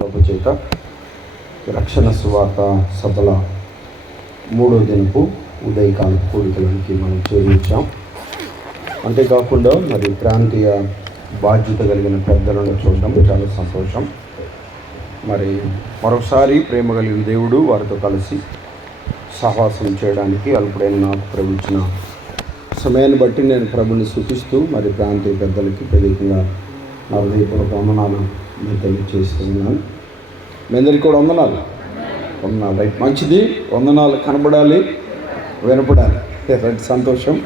ప్రభు చేత రక్షణ సువార్త సభల 3వ దినపు ఉదయకాల కోరికలకి మనం చేయించాం. అంతేకాకుండా మరి ప్రాంతీయ బాధ్యత కలిగిన పెద్దలను చూడడం చాలా సంతోషం. మరి మరొకసారి ప్రేమ కలిగిన దేవుడు వారితో కలిసి సహవాసం చేయడానికి అల్పుడైన నాకు ప్రభుత్వ సమయాన్ని బట్టి నేను ప్రభుని సూచిస్తూ మరి ప్రాంతీయ పెద్దలకి ప్రత్యేకంగా నా హృదయపూర్వక వందనాలు నేను తెలియజేస్తూ ఉన్నాను. మీ అందరికీ కూడా వందనాలు రైట్, మంచిది. వందనాలు కనబడాలి, వినపడాలి, రైట్, సంతోషం.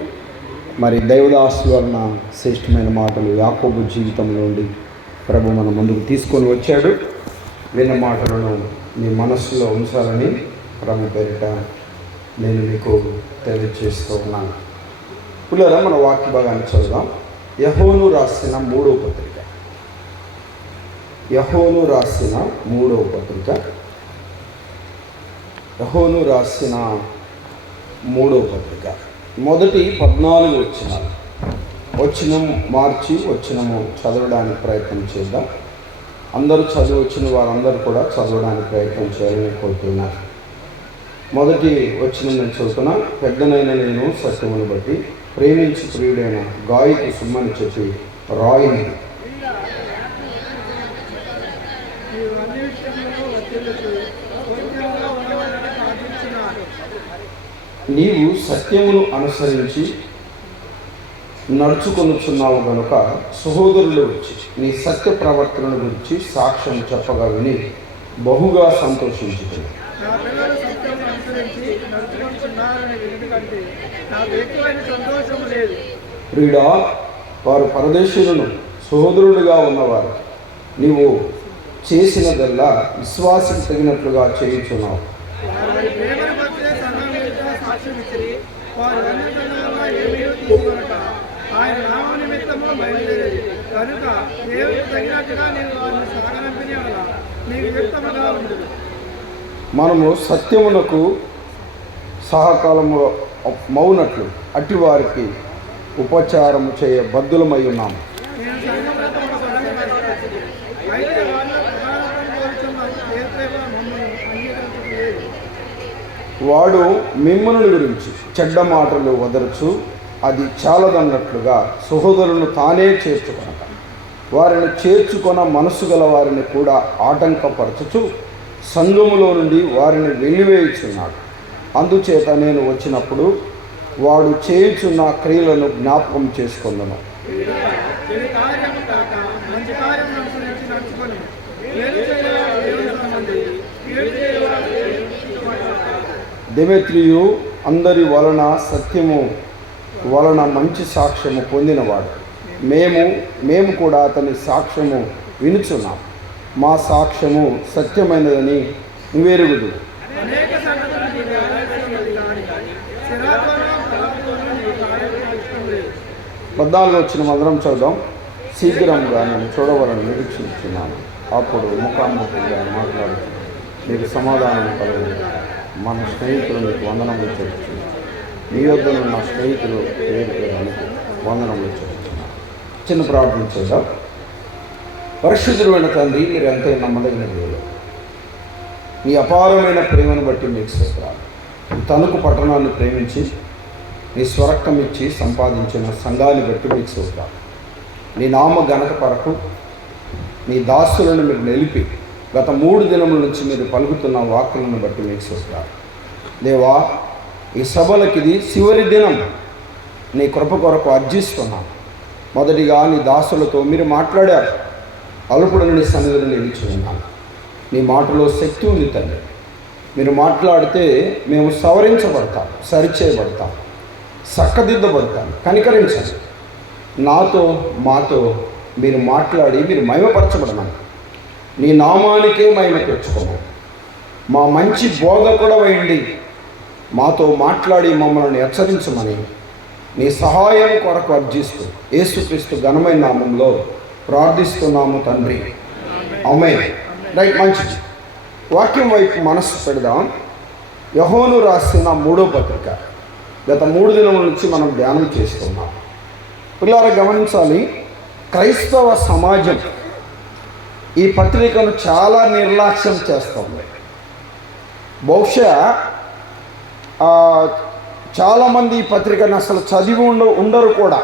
మరి దైవదాసు వలన శ్రేష్టమైన మాటలు యాకోబు జీవితం నుండి ప్రభు మన ముందుకు తీసుకొని వచ్చాడు. విన్న మాటలను మీ మనస్సులో ఉంచాలని ప్రభు పేరిట నేను మీకు తెలియజేస్తూ ఉన్నాను. పిల్లరా, మన వాక్య భాగాన్ని చదువుదాం. యెహోను రాసిన 3వ పత్రిక. యెహోను రాసిన 3వ పత్రిక. యెహోను రాసిన 3వ పత్రిక మొదటి 14 వచనం మార్చి వచనము చదవడానికి ప్రయత్నం చేద్దాం. అందరూ చదివచ్చిన వారందరూ కూడా చదవడానికి ప్రయత్నం చేయాలని కోరుతున్నారు. మొదటి వచనం నేను చదువుతున్నా. పెద్దనైన నేను సత్యమును బట్టి ప్రేమించి ప్రియుడైన గాయకు సుమ్మని చెప్పి రాయిని నీవు సత్యమును అనుసరించి నడుచుకొనుచున్నావు గనుక సహోదరులు వచ్చి నీ సత్య ప్రవర్తనను గురించి సాక్ష్యం చెప్పగా విని బహుగా సంతోషించుతుంది. ప్రియుడా, వారు పరదేశులను సహోదరుడుగా ఉన్నవారు. నీవు చేసినదల్లా విశ్వాసం తగినట్లుగా చేయుచున్నావు. మనము సత్యమునకు సహకాలము మౌనట్లు అట్టి వారికి ఉపచారము చేయ బద్దులమై ఉన్నాము. వాడు మిమ్మును గురించి చెడ్డ మాటలు వదరచు అది చాలదన్నట్లుగా సహోదరులను తానే చేర్చుకొనక వారిని చేర్చుకొన మనసు గల వారిని కూడా ఆటంకపరచుచు సంఘములో నుండి వారిని వెలివేయుచున్నాడు. అందుచేత నేను వచ్చినప్పుడు వాడు చేయుచున్న క్రియలను జ్ఞాపకం చేసుకొందును. దెమెత్రియు అందరి వలన సత్యము వలన మంచి సాక్ష్యము పొందినవాడు. మేము కూడా అతని సాక్ష్యము వినుచున్నాం. మా సాక్ష్యము సత్యమైనదని నువ్వెరుగుదు. పద్నాలుగు వచ్చిన మందరం చదుదాం. శీఘ్రంగా నేను చూడవాలని నిరీక్షించున్నాను. అప్పుడు ముఖాముఖిగా మాట్లాడుతూ మీకు సమాధానం కలుగు. మన స్నేహితులు మీకు వందనములు చెల్లిస్తున్నారు. మీ వద్దను నా స్నేహితులు పేరుకోవడానికి వందనములు చెల్లిస్తున్నారు. చిన్న ప్రార్థన చేద్దాం. పరిశుద్ధుడైన తండ్రి, మీరు ఎంతో నమ్మదగిన దేవుడు. మీ అపారమైన ప్రేమను బట్టి మీకు స్తోత్రాలు. తణుకు పట్టణాన్ని ప్రేమించి నీ స్వరక్తం ఇచ్చి సంపాదించిన సంఘాన్ని బట్టి మీకు స్తోత్రాలు. నీ నామ ఘనత కొరకు నీ దాసులను మీరు నిలిపి గత 3 దినముల నుంచి మీరు పలుకుతున్న వాక్కులను బట్టి మీకు స్తోత్రాలు. దేవా, ఈ సభలకి ఇది చివరి దినం. నీ కృప కొరకు అర్జిస్తున్నాను. మొదటిగా నీ దాసులతో మీరు మాట్లాడారు. అల్పుడని నీ సన్నిధిలో నిలిచి ఉన్నాను. నీ మాటలో శక్తి ఉంది తండ్రి. మీరు మాట్లాడితే మేము సవరించబడతాం, సరిచేయబడతాం, చక్కదిద్దబడతాం. కనికరించండి. నాతో మాతో మీరు మాట్లాడి మీరు మహిమపరచబడమని, నీ నామానికే మహిమ తెచ్చుకోమని, మా మంచి బోధ కూడా వేయండి. మాతో మాట్లాడి మమ్మల్ని హెచ్చరించమని నీ సహాయం కొరకు అర్జిస్తూ యేసుక్రీస్తు ఘనమైన నామంలో ప్రార్థిస్తున్నాము తండ్రి, ఆమేన్. రైట్, మంచిది. వాక్యం వైపు మనస్సు పెడదాం. యెహోను రాసిన 3వ పత్రిక. గత 3 దినముల నుంచి మనం ధ్యానం చేస్తున్నాం. పిల్లలు గమనించాలి, క్రైస్తవ సమాజం ఈ పత్రికను చాలా నిర్లక్ష్యం చేస్తుంది. బహుశా చాలామంది ఈ పత్రికను అసలు చదివి ఉండరు కూడా.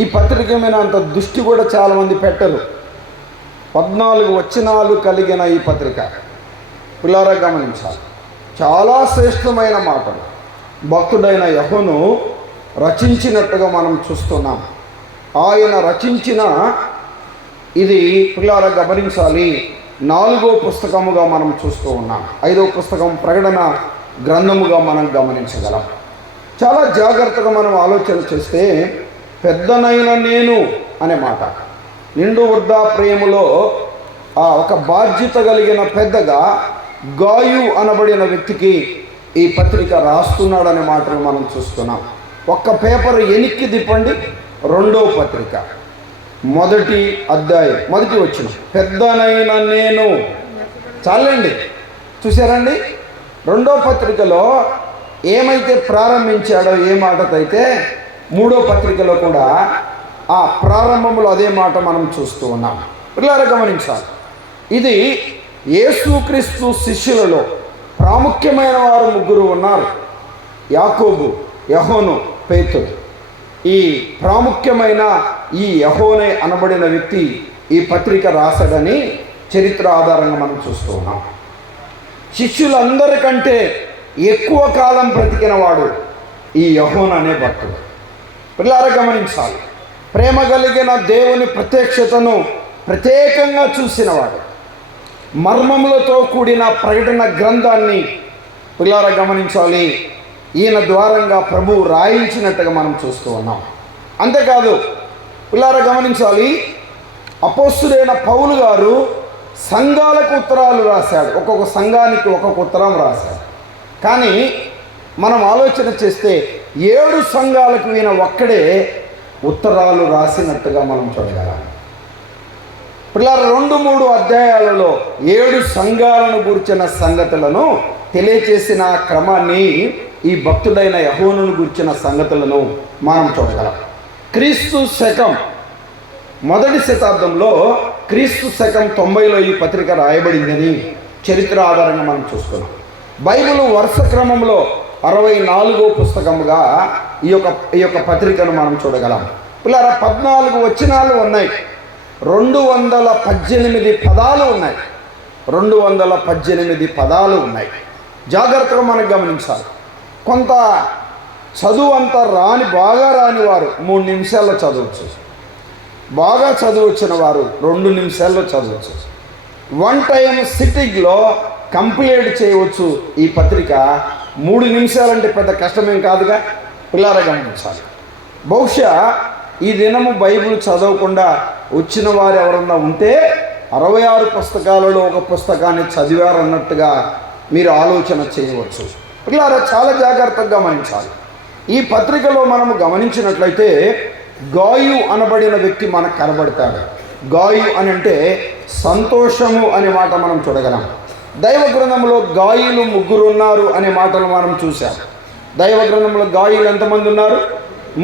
ఈ పత్రిక మీద అంత దృష్టి కూడా చాలామంది పెట్టరు. 14 వచనాలు కలిగిన ఈ పత్రిక పిల్లారా గమనించాలి. చాలా శ్రేష్టమైన మాటలు భక్తుడైన యెహోను రచించినట్టుగా మనం చూస్తున్నాం. ఆయన రచించిన ఇది పిల్లారా గమనించాలి 4వ పుస్తకముగా మనం చూస్తూ ఉన్నాం. 5వ పుస్తకం ప్రకటన గ్రంథముగా మనం గమనించగలం. చాలా జాగ్రత్తగా మనం ఆలోచన చేస్తే పెద్దనైన నేను అనే మాట నిండు వృద్ధాప్రయములో ఒక బాధ్యత కలిగిన పెద్దగా గాయు అనబడిన వ్యక్తికి ఈ పత్రిక రాస్తున్నాడనే మాటను మనం చూస్తున్నాం. ఒక్క పేపర్ ఎనిక్కి తిప్పండి, 2వ పత్రిక 1వ అధ్యాయం 1వ వచనం, పెద్దనైన నేను. చాలండి, చూసారండి. 2వ పత్రికలో ఏమైతే ప్రారంభించాడో ఏ మాటతైతే 3వ పత్రికలో కూడా ఆ ప్రారంభంలో అదే మాట మనం చూస్తూ ఉన్నాం. పిల్లలు గమనించాలి. ఇది యేసుక్రీస్తు శిష్యులలో ప్రాముఖ్యమైన వారు 3 ఉన్నారు. యాకోబు, యోహాను, పేతురు. ఈ ప్రాముఖ్యమైన ఈ యోహానే అనబడిన వ్యక్తి ఈ పత్రిక రాశాడని చరిత్ర ఆధారంగా మనం చూస్తూ ఉన్నాం. శిష్యులందరికంటే ఎక్కువ కాలం బ్రతికిన వాడు ఈ యోహాను అనే భక్తుడు. పిల్లలు గమనించాలి. ప్రేమ కలిగిన దేవుని ప్రత్యక్షతను ప్రత్యేకంగా చూసినవాడు. మర్మములతో కూడిన ప్రకటన గ్రంథాన్ని పిల్లలు గమనించాలి. ఈయన ద్వారంగా ప్రభువు రాయించినట్టుగా మనం చూస్తూ ఉన్నాం. అంతేకాదు పిల్లలు గమనించాలి. అపోస్తుడైన పౌలు గారు సంఘాలకు ఉత్తరాలు రాశాడు. ఒక్కొక్క సంఘానికి ఒక్కొక్క ఉత్తరం రాశాడు. కానీ మనం ఆలోచన చేస్తే 7 సంఘాలకు ఈయన ఒక్కడే ఉత్తరాలు రాసినట్టుగా మనం చూడగలం. పిల్లల 2-3 అధ్యాయాలలో 7 సంఘాలను గురించిన సంగతులను తెలియచేసిన క్రమాన్ని ఈ భక్తుడైన యోహానును గురించిన సంగతులను మనం చూడగలం. క్రీస్తు శకం 1వ శతాబ్దంలో క్రీస్తు శకం 90లో ఈ పత్రిక రాయబడిందని చరిత్ర ఆధారంగా మనం చూస్తున్నాం. బైబిల్ వరుస క్రమంలో 64వ పుస్తకముగా ఈ యొక్క పత్రికను మనం చూడగలం. పిల్లల 14 వచనాలు ఉన్నాయి, 218 పదాలు ఉన్నాయి. 218 పదాలు ఉన్నాయి. జాగ్రత్తగా మనం గమనించాలి. కొంత చదువు అంతా బాగా రాని వారు 3 నిమిషాల్లో చదవచ్చు. బాగా చదువు వచ్చిన వారు 2 నిమిషాల్లో చదవచ్చు. 1 టైం సిట్టింగ్లో కంప్లీట్ చేయవచ్చు. ఈ పత్రిక 3 నిమిషాలంటే పెద్ద కష్టమేం కాదుగా. పిల్లలు గమనించాలి. బహుశా ఈ దినము బైబిల్ చదవకుండా వచ్చిన వారు ఎవరన్నా ఉంటే 66 పుస్తకాలలో ఒక పుస్తకాన్ని చదివారన్నట్టుగా మీరు ఆలోచన చేయవచ్చు. పిల్లలు చాలా జాగ్రత్తగా గమనించాలి. ఈ పత్రికలో మనము గమనించినట్లయితే గాయు అనబడిన వ్యక్తి మనకు కనబడతాడు. గాయు అని అంటే సంతోషము అనే మాట మనం చూడగలం. దైవ గ్రంథంలో గాయులు 3 ఉన్నారు అనే మాటలు మనం చూసాం. దైవ గ్రంథంలో గాయులు ఎంతమంది ఉన్నారు?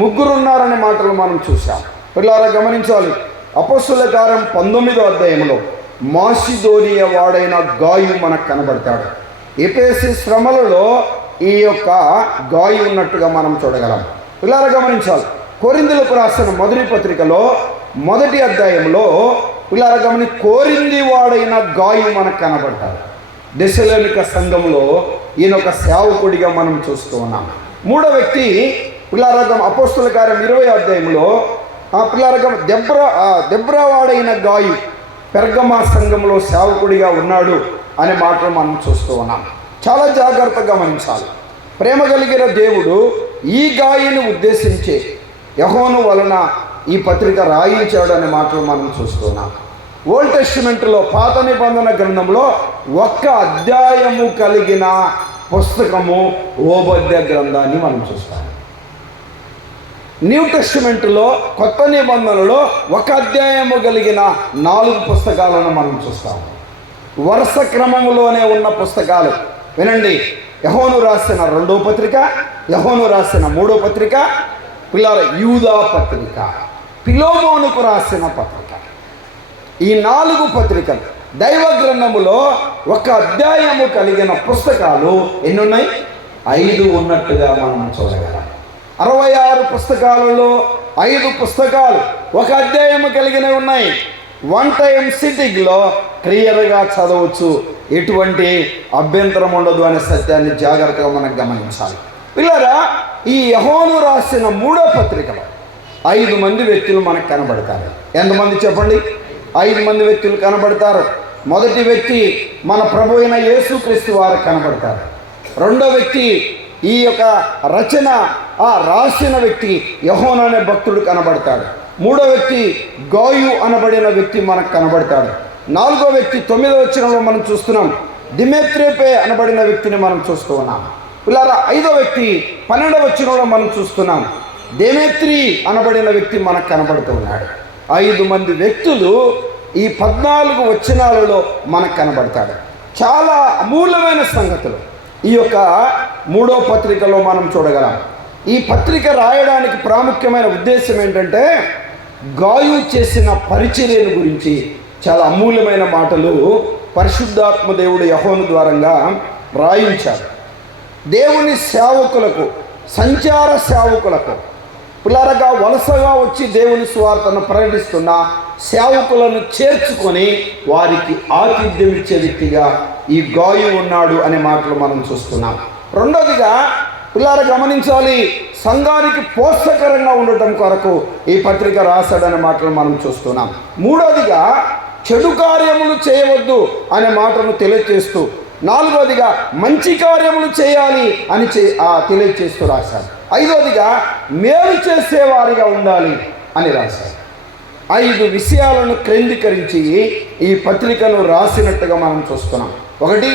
3 ఉన్నారనే మాటలు మనం చూసాం. పిల్లలు గమనించాలి. అపోస్తుల కార్యం 19వ అధ్యాయంలో మాసిదోనియా వాడైన గాయు మనకు కనబడతాడు. ఎఫెసు శ్రమలలో ఈ యొక్క గాయు ఉన్నట్టుగా మనం చూడగలం. పిల్లలు గమనించాలి. కొరింథీయులకు రాసిన 1వ పత్రికలో 1వ అధ్యాయంలో పిల్లలు కోరింది వాడైన గాయు మనకు కనబడతాడు. దెసలోనిక సంఘంలో ఈయన ఒక సేవకుడిగా మనం చూస్తూ ఉన్నాం. 3వ వ్యక్తి పిల్లలు అపోస్తుల కార్యం 20వ అధ్యాయంలో పిల్లలు దెబ్రా వాడైన గాయు పెర్గమా సంఘంలో సేవకుడిగా ఉన్నాడు అనే మాటలు మనం చూస్తూ ఉన్నాం. చాలా జాగ్రత్తగా గమనించాలి. ప్రేమ కలిగిన దేవుడు ఈ గాయని ఉద్దేశించి యోహాను వలన ఈ పత్రిక రాయించాడు అనే మాటలు మనం చూస్తున్నాం. ఓల్డ్ టెస్టిమెంట్లో పాత నిబంధన గ్రంథంలో 1 అధ్యాయము కలిగిన పుస్తకము ఓబద్య గ్రంథాన్ని మనం చూస్తాం. న్యూ టెస్టిమెంట్లో కొత్త నిబంధనలో 1 అధ్యాయము కలిగిన 4 పుస్తకాలను మనం చూస్తాం. వరుస క్రమంలోనే ఉన్న పుస్తకాలు వినండి. యోహాను రాసిన 2వ పత్రిక, యోహాను రాసిన 3వ పత్రిక, పిల్లల యూదా పత్రిక, ఫిలోమోనుకు రాసిన పత్రిక. ఈ 4 పత్రికలు దైవ గ్రంథములో ఒక అధ్యాయము కలిగిన పుస్తకాలు ఎన్నున్నాయి? 5 ఉన్నట్టుగా మనం చూడగలం. 66 పుస్తకాలలో 5 పుస్తకాలు ఒక అధ్యాయము కలిగినవి ఉన్నాయి. వన్ టైం సిట్టింగ్లో క్లియర్గా చదవచ్చు, ఎటువంటి అభ్యంతరం ఉండదు అనే సత్యాన్ని జాగ్రత్తగా మనం గమనించాలి. పిల్లరా, ఈ యోహాను రాసిన 3వ పత్రికలో 5 మంది వ్యక్తులు మనకు కనబడతారు. ఎంతమంది చెప్పండి? 5 మంది వ్యక్తులు కనబడతారు. మొదటి వ్యక్తి మన ప్రభు అయిన యేసుక్రీస్తు వారు కనబడతారు. రెండో వ్యక్తి, ఈ యొక్క రచన రాసిన వ్యక్తి యోహాను అనే భక్తుడు కనబడతాడు. మూడో వ్యక్తి గాయు అనబడిన వ్యక్తి మనకు కనబడతాడు. 4వ వ్యక్తి 9వ వచనంలో మనం చూస్తున్నాం, దిమెత్రేపే అనబడిన వ్యక్తిని మనం చూస్తూ ఉన్నాం. పిల్లరా, 5వ వ్యక్తి 12వ వచనంలో మనం చూస్తున్నాం, దేమేత్రి అనబడిన వ్యక్తి మనకు కనబడుతూ ఉన్నాడు. 5 మంది వ్యక్తులు ఈ 14 వచనాలలో మనకు కనబడతాడు. చాలా అమూల్యమైన సంగతులు ఈ యొక్క 3వ పత్రికలో మనం చూడగలం. ఈ పత్రిక రాయడానికి ప్రాముఖ్యమైన ఉద్దేశం ఏంటంటే, గాయు చేసిన పరిచర్యను గురించి చాలా అమూల్యమైన మాటలు పరిశుద్ధాత్మ దేవుడు యోహాను ద్వారంగా రాయించాడు. దేవుని సేవకులకు, సంచార సేవకులకు, పిల్లరగా వలసగా వచ్చి దేవుని సువార్తను ప్రకటిస్తున్న సేవకులను చేర్చుకొని వారికి ఆతిథ్యం ఇచ్చే వ్యక్తిగా ఈ గాయు ఉన్నాడు అనే మాటలు మనం చూస్తున్నాం. రెండోదిగా పిల్లలు గమనించాలి, సంఘానికి పోషకరంగా ఉండటం కొరకు ఈ పత్రిక రాశాడనే మాటలు మనం చూస్తున్నాం. మూడోదిగా చెడు కార్యములు చేయవద్దు అనే మాటను తెలియజేస్తూ, 4వదిగా మంచి కార్యములు చేయాలి అని తెలియజేస్తూ రాశాడు. 5వదిగా మేలు చేసేవారిగా ఉండాలి అని రాశాడు. 5 విషయాలను కేంద్రీకరించి ఈ పత్రికను రాసినట్టుగా మనం చూస్తున్నాం. 1,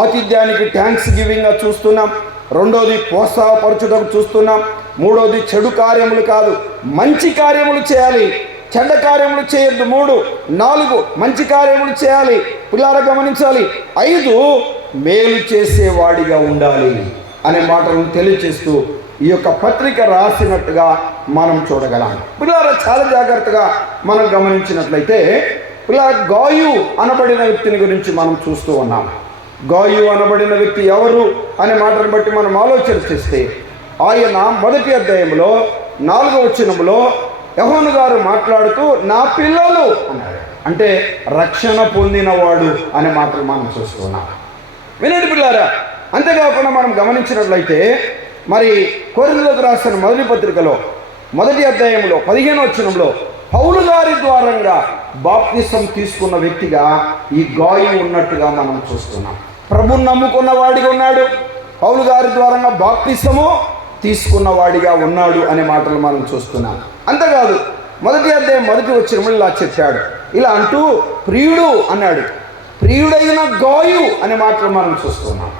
ఆతిథ్యానికి థ్యాంక్స్ గివింగ్గా చూస్తున్నాం. 2వది ప్రోత్సాహపరచుటకు చూస్తున్నాం. 3వది చెడు కార్యములు కాదు, మంచి కార్యములు చేయాలి, చెడ్డ కార్యములు చేయొద్దు. 3, 4 మంచి కార్యములు చేయాలి. పిల్లలు గమనించాలి. 5 మేలు చేసేవాడిగా ఉండాలి అనే మాటలను తెలియజేస్తూ ఈ యొక్క పత్రిక రాసినట్టుగా మనం చూడగలం. పిల్లలు చాలా జాగ్రత్తగా మనం గమనించినట్లయితే, పిల్లలు గాయు అనబడిన వ్యక్తిని గురించి మనం చూస్తూ ఉన్నాం. గాయు అనబడిన వ్యక్తి ఎవరు అనే మాటను బట్టి మనం ఆలోచన చేస్తే, ఆయన మొదటి అధ్యాయంలో 4వ వచనంలో యోహాను గారు మాట్లాడుతూ నా పిల్లలు అన్నాడు. అంటే రక్షణ పొందినవాడు అనే మాటలు మనం చూస్తున్నాం. వినండి పిల్లారా. అంతేకాకుండా మనం గమనించినట్లయితే, మరి కొరింథీయులకు రాసిన మొదటి పత్రికలో మొదటి అధ్యాయంలో 15వ వచనంలో పౌలు గారి ద్వారంగా బాప్తిసం తీసుకున్న వ్యక్తిగా ఈ గాయు ఉన్నట్టుగా మనం చూస్తున్నాం. ప్రభువును నమ్ముకున్న వాడిగా ఉన్నాడు, పౌలు గారి ద్వారంగా బాప్తిసము తీసుకున్న వాడిగా ఉన్నాడు అనే మాటలు మనం చూస్తున్నాం. అంతేకాదు, మొదటి అధ్యాయం మొదటి వచనంలో ఇలా చెప్పాడు, ఇలా అంటూ ప్రియుడు అన్నాడు. ప్రియుడైన గాయు అనే మాటలు మనం చూస్తున్నాం.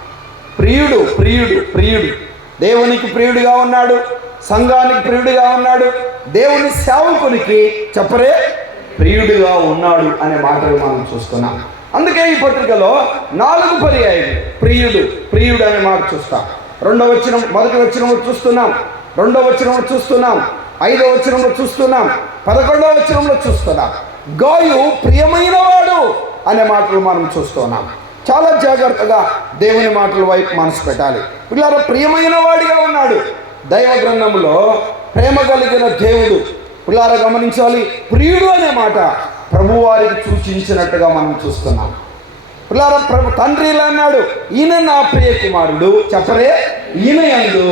ప్రియుడు ప్రియుడు ప్రియుడు దేవునికి ప్రియుడిగా ఉన్నాడు, సంఘానికి ప్రియుడిగా ఉన్నాడు, దేవుని సేవకునికి చెప్పరే ప్రియుడిగా ఉన్నాడు అనే మాటలు మనం చూస్తున్నాం. అందుకే ఈ పత్రికలో 4 పర్యాయాలు ప్రియుడు ప్రియుడు అనే మాట చూస్తాం. 2వ వచనం, మొదటి వచనంలో చూస్తున్నాం, 2వ వచనంలో చూస్తున్నాం, 5వ వచనంలో చూస్తున్నాం, 11వ వచనంలో చూస్తున్నాం. గాయు ప్రియమైన వాడు అనే మాటలు మనం చూస్తున్నాం. చాలా జాగ్రత్తగా దేవుని మాటల వైపు మనసు పెట్టాలి. పిల్లలు ప్రియమైన వాడిగా ఉన్నాడు. దైవ గ్రంథంలో ప్రేమ కలిగిన దేవుడు, పిల్లలు గమనించాలి, ప్రియుడు అనే మాట ప్రభువారికి సూచించినట్టుగా మనం చూస్తున్నాం. పిల్లలు తండ్రి ఇలా అన్నాడు, ఈయన నా ప్రియ కుమారుడు, చెప్పరే ఈయన యందు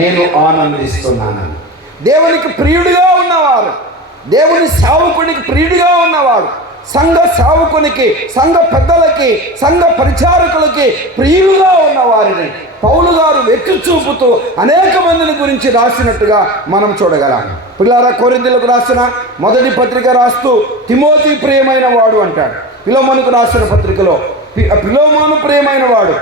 నేను ఆనందిస్తున్నాను. దేవునికి ప్రియుడిగా ఉన్నవారు, దేవుని సేవకునికి ప్రియుడిగా ఉన్నవాడు, సంఘ సేవకునికి, సంఘ పెద్దలకి, సంఘ పరిచారకులకి ప్రియులుగా ఉన్న వారిని పౌలు గారు ఎత్తి చూపుతూ అనేక మందిని గురించి రాసినట్టుగా మనం చూడగలం. పిల్లారా, కొరింథీయులకు రాసిన మొదటి పత్రిక రాస్తూ తిమోతి ప్రియమైన వాడు అంటాడు. ఫిలోమోనుకు రాసిన పత్రికలో ఫిలోమోను ప్రియమైన వాడు,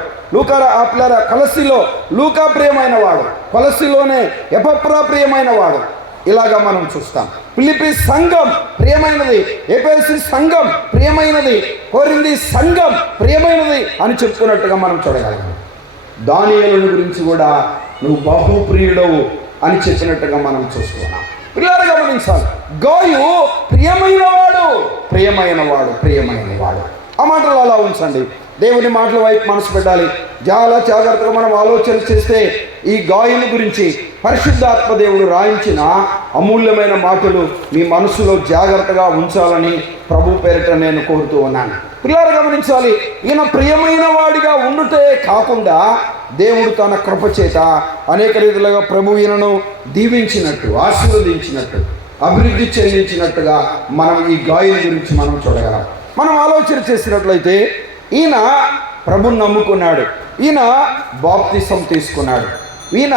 పిల్లారా కొలస్సీలో లూకా ప్రియమైన వాడు, కొలస్సీలోనే ఎపఫ్రా ప్రియమైన వాడు. ఇలాగా మనం చూస్తాం. ఫిలిప్పీ సంఘం ప్రియమైనది, ఎఫెసీ సంఘం ప్రియమైనది, కొరింథీ సంఘం ప్రియమైనది అని చెప్పుకున్నట్టుగా మనం చూడగలం. దానియేలు గురించి కూడా నువ్వు బహుప్రియుడవు అని చెప్పినట్టుగా మనం చూస్తున్నాం. పిల్లలు గమనించాలి, గాయు ప్రియమైన వాడు. ప్రియమైనవాడు. ఆ మాటలు అలా ఉంచండి. దేవుని మాటల వైపు మనసు పెట్టాలి. చాలా జాగ్రత్తగా మనం ఆలోచన చేస్తే ఈ గాయని గురించి పరిశుద్ధాత్మ దేవుడు రాయించిన అమూల్యమైన మాటలు మీ మనసులో జాగ్రత్తగా ఉంచాలని ప్రభు పేరిట నేను కోరుతూ ఉన్నాను. పిల్లలు గమనించాలి, ఈయన ప్రియమైన వాడిగా ఉండుటే కాకుండా దేవుడు తన కృప చేత అనేక రీతిలుగా ప్రభు ఈయనను దీవించినట్టు, ఆశీర్వదించినట్టు, అభివృద్ధి చెందించినట్టుగా మనం ఈ గాయని గురించి మనం చూడగలం. మనం ఆలోచన చేసినట్లయితే ఈయన ప్రభుని నమ్ముకున్నాడు, ఈయన బాప్తిసం తీసుకున్నాడు. ఈయన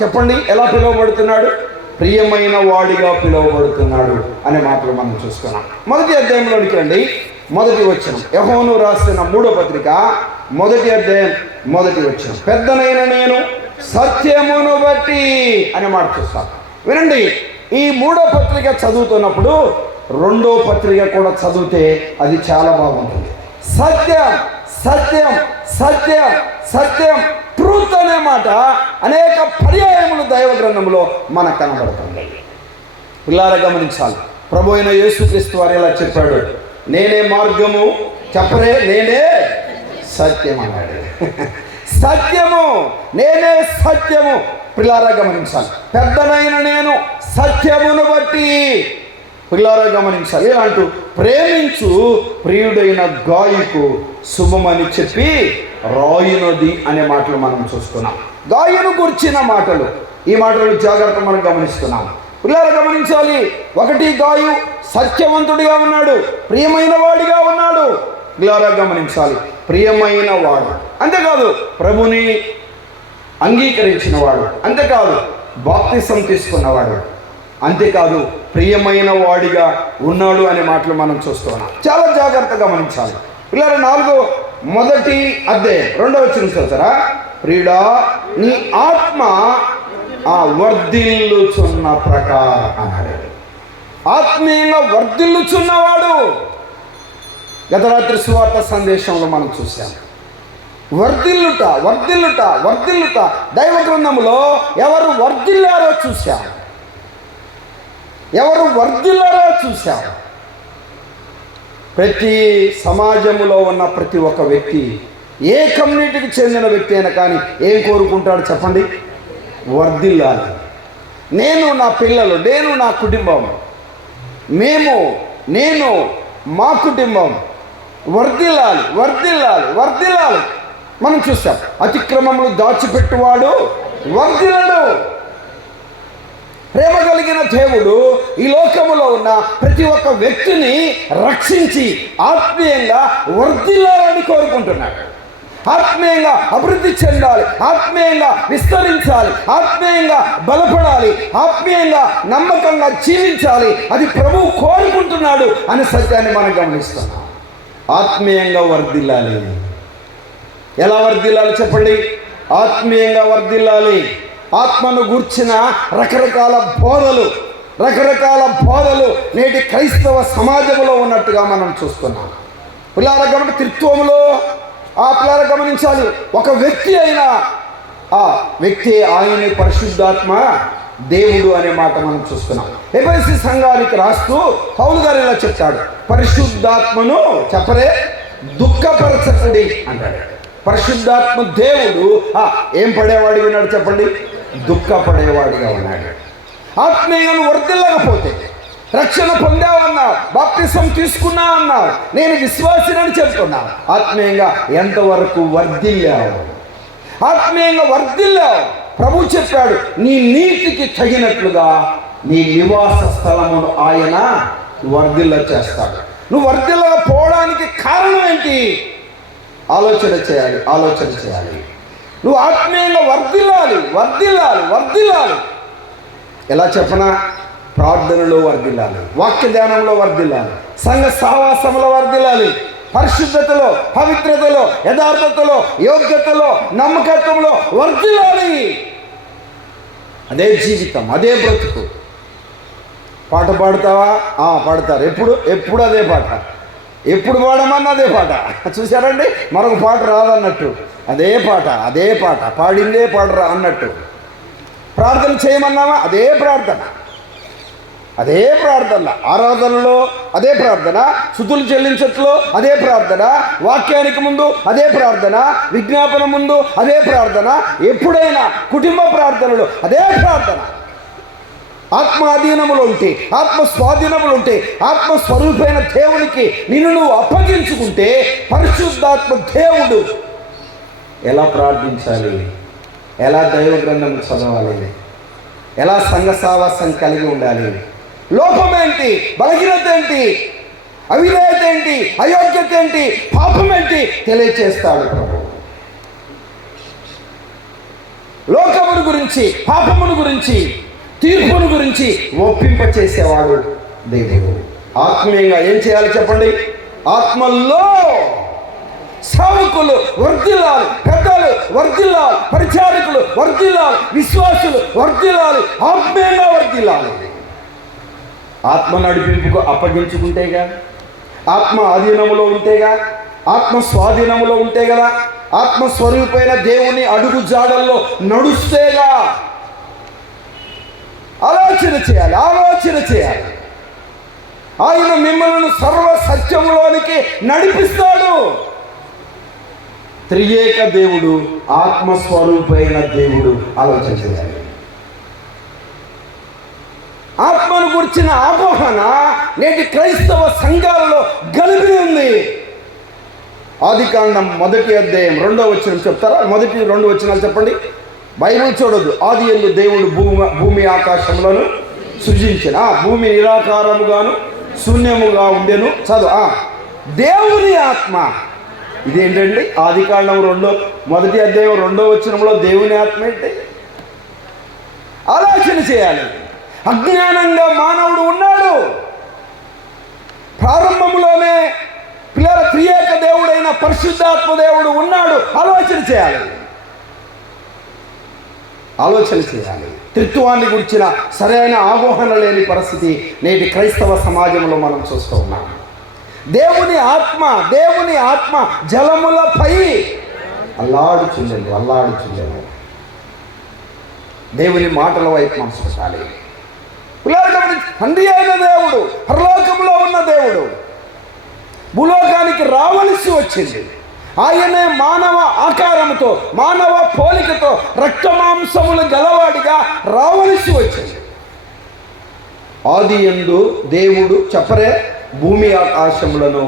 చెప్పండి ఎలా పిలువబడుతున్నాడు? ప్రియమైన వాడిగా పిలువబడుతున్నాడు అనే మాటలు మనం చూసుకున్నాం. మొదటి అధ్యాయంలోనికి రండి. మొదటి వచనం, యోహాను రాసిన 3వ పత్రిక 1వ అధ్యాయం 1వ వచనం. పెద్దనైన నేను సత్యమును బట్టి అనే మాట చూస్తాం. వినండి, ఈ 3వ పత్రిక చదువుతున్నప్పుడు 2వ పత్రిక కూడా చదివితే అది చాలా బాగుంటుంది. సత్యం సత్యం సత్యం సత్యం, ట్రూత్ అనే మాట అనేక పర్యాయములు దైవ గ్రంథంలో మనకు కనబడుతుంది. పిల్లలు గమనించాలి, ప్రభు అయిన యేసుక్రీస్తు వారు ఇలా చెప్పాడు, నేనే మార్గము, చెప్పరే నేనే సత్యం అన్నాడు. సత్యము, నేనే సత్యము. పిల్లారా గమనించాలి, పెద్దనైన నేను సత్యమును బట్టి. పిల్లారా గమనించాలి, ఇలా అంటూ ప్రేమించు ప్రియుడైన గాయకు శుభమని చెప్పి రాయునది అనే మాటలు మనం చూస్తున్నాం. గాయను గుర్చిన మాటలు, ఈ మాటలు జాగ్రత్త మనం గమనిస్తున్నాం. పిల్లలు గమనించాలి, ఒకటి గాయు సత్యవంతుడిగా ఉన్నాడు, ప్రియమైన వాడిగా ఉన్నాడు. పిల్లలు గమనించాలి, ప్రియమైన వాడు, అంతేకాదు ప్రభుని అంగీకరించిన వాడు, అంతేకాదు బాప్తిసం తీసుకున్నవాడు, అంతేకాదు ప్రియమైన వాడిగా ఉన్నాడు అనే మాటలు మనం చూస్తున్నాం. చాలా జాగ్రత్తగా గమనించాలి. పిల్లలు 4వ అధ్యాయం 2వ వచనం చూస్తారా? ప్రియుడా నీ ఆత్మ వర్ధిల్లుచున్న ప్రకారం అన్నాడు. ఆత్మీయంగా వర్ధిల్లుచున్నవాడు. గత రాత్రి సువార్త సందేశంలో మనం చూసాం. వర్ధిల్లుట వర్ధిల్లుట వర్ధిల్లుట. దైవ గ్రంథంలో ఎవరు వర్ధిల్లారో చూశాం, ఎవరు వర్ధిల్లారో చూశాం. ప్రతి సమాజంలో ఉన్న ప్రతి ఒక్క వ్యక్తి, ఏ కమ్యూనిటీకి చెందిన వ్యక్తి అయినా కానీ ఏం కోరుకుంటాడు చెప్పండి? వర్ధిల్లాలి. నేను, నా పిల్లలు, నేను, నా కుటుంబం, నేను మా కుటుంబం వర్ధిల్లాలి వర్ధిల్లాలి వర్ధిల్లాలి. మనం చూస్తాం, అతిక్రమములు దాచిపెట్టువాడు వర్ధిల్లడు. ప్రేమ కలిగిన దేవుడు ఈ లోకములో ఉన్న ప్రతి ఒక్క వ్యక్తిని రక్షించి ఆత్మీయంగా వర్ధిల్లాలని కోరుకుంటున్నాడు. ఆత్మీయంగా అభివృద్ధి చెందాలి, ఆత్మీయంగా విస్తరించాలి, ఆత్మీయంగా బలపడాలి, ఆత్మీయంగా నమ్మకంగా జీవించాలి. అది ప్రభువు కోరుకుంటున్నాడు అనే సత్యాన్ని మనం గమనిస్తున్నాం. ఆత్మీయంగా వర్ధిల్లాలి. ఎలా వర్ధిల్లాలి చెప్పండి? ఆత్మీయంగా వర్ధిల్లాలి. ఆత్మను గూర్చిన రకరకాల బోధలు నేటి క్రైస్తవ సమాజంలో ఉన్నట్టుగా మనం చూస్తున్నాం. పిల్లల గమని త్రిత్వములో పిల్లలు గమనించాలి, ఒక వ్యక్తి అయినా ఆ వ్యక్తి ఆయన పరిశుద్ధాత్మ దేవుడు అనే మాట మనం చూస్తున్నాం. ఎఫెసీ సంఘానికి రాస్తూ పౌలు గారు ఇలా చెప్తాడు, పరిశుద్ధాత్మను చెప్పరే దుఃఖపరచకుడి అంటాడు. పరిశుద్ధాత్మ దేవుడు ఏం పడేవాడిగా ఉన్నాడు చెప్పండి? దుఃఖపడేవాడిగా ఉన్నాడు. ఆత్మీయంగా వర్ధిల్లకపోతే, రక్షణ పొందావన్నావు, బాప్తిసం తీసుకున్నా అన్నావు, నేను విశ్వాసినని చెప్తున్నావు, ఆత్మీయంగా ఎంతవరకు వర్ధిల్లావు? ఆత్మీయంగా వర్ధిల్లావు. ప్రభు చెప్పాడు, నీ నీతికి తగినట్లుగా నీ నివాస స్థలమును ఆయన వర్ధిల్ల చేస్తాడు. నువ్వు వర్ధిల్లకపోవడానికి కారణం ఏంటి? ఆలోచన చేయాలి. నువ్వు ఆత్మీయంగా వర్ధిల్లాలి. ఎలా చెప్పనా? ప్రార్థనలో వర్ధిల్లాలి, వాక్య ధ్యానంలో వర్ధిల్లాలి, సంఘ సహవాసంలో వర్ధిల్లాలి, పరిశుద్ధతలో, పవిత్రతలో, యథార్థతలో, యోగ్యతలో, నమ్మకత్వంలో వర్ధిల్లాలి. అదే జీవితం, అదే బ్రతుకు. పాట పాడతావా? పాడతారు. ఎప్పుడు అదే పాట, ఎప్పుడు పాడమన్నా అదే పాట. చూసారండి, మరొక పాట రాదన్నట్టు అదే పాట పాడిందే పాడరా అన్నట్టు. ప్రార్థన చేయమన్నావా? అదే ప్రార్థన. అదే ప్రార్థన, ఆరాధనలో అదే ప్రార్థన, స్తుతులు చెల్లించట్లో అదే ప్రార్థన, వాక్యానికి ముందు అదే ప్రార్థన, విజ్ఞాపన ముందు అదే ప్రార్థన, ఎప్పుడైనా కుటుంబ ప్రార్థనలో అదే ప్రార్థన. ఆత్మ అధీనములు ఉంటే, ఆత్మ స్వాధీనములు ఉంటే, ఆత్మస్వరూపైన దేవునికి నిన్ను నువ్వు అప్పగించుకుంటే పరిశుద్ధాత్మ దేవుడు ఎలా ప్రార్థించాలి, ఎలా దైవ గ్రంథం చదవాలి, ఎలా సంఘ సావాసం కలిగి ఉండాలి, లోపమేంటి, బలహీనత ఏంటి, అవిధేయత ఏంటి, అయోగ్యత ఏంటి, పాపం ఏంటి తెలియచేస్తాడు ప్రభు. లోకమును గురించి, పాపమును గురించి, తీర్పును గురించి ఒప్పింపచేసేవాడు దేవుడు. ఆత్మీయంగా ఏం చేయాలి చెప్పండి? ఆత్మల్లో సేవకులు వర్ధిల్లాలి, పెద్దలు వర్ధిల్లాలి, పరిచారకులు వర్ధిల్లాలి, విశ్వాసులు వర్ధిల్లాలి, ఆత్మీయంగా వర్ధిల్లాలి. ఆత్మ నడిపింపుకు అప్పగించుకుంటేగా, ఆత్మ ఆధీనములో ఉంటేగా, ఆత్మ స్వాధీనములో ఉంటే కదా, ఆత్మస్వరూపైన దేవుని అడుగు జాడల్లో నడుస్తేగా. ఆలోచన చేయాలి, ఆలోచన చేయాలి. ఆయన మిమ్మల్ని సర్వ సత్యంలోనికి నడిపిస్తాడు. త్రియేక దేవుడు, ఆత్మస్వరూపైన దేవుడు. ఆలోచన చేయాలి. ఆత్మను గురించిన అవగాహన నేటి క్రైస్తవ సంఘాలలో గలిపి ఉంది. ఆదికాండం 1వ అధ్యాయం 2వ వచనం చెప్తారా? 1-2 వచనాలు చెప్పండి. బైబిల్ చూడదు. ఆది యందు దేవుడు భూమి ఆకాశములను సృజించిన. భూమి నిరాకారముగాను శూన్యముగా ఉండెను. చదువు. దేవుని ఆత్మ. ఇదేంటండి? ఆదికాండం 1వ అధ్యాయం 2వ వచనంలో దేవుని ఆత్మ ఏంటి? ఆలోచన చేయాలి. అజ్ఞానంగా మానవుడు ఉన్నాడు. ప్రారంభంలోనే పిల్లల త్రియేక దేవుడైన పరిశుద్ధాత్మ దేవుడు ఉన్నాడు. ఆలోచన చేయాలి, ఆలోచన చేయాలి. త్రిత్వాన్ని గురించిన సరైన అవగాహన లేని పరిస్థితి నేటి క్రైస్తవ సమాజంలో మనం చూస్తూ ఉన్నాం. దేవుని ఆత్మ జలములపై అల్లాడుచుండెను. దేవుని మాటల వైపు మనసు పెట్టాలి. తండ్రి అయిన దేవుడు, పరలోకంలో ఉన్న దేవుడు భూలోకానికి రావలసి వచ్చింది. ఆయనే మానవ ఆకారముతో, మానవ పోలికతో, రక్తమాంసములు గలవాడిగా రావలసి వచ్చింది. ఆది యందు దేవుడు చెప్పరే భూమి ఆకాశములను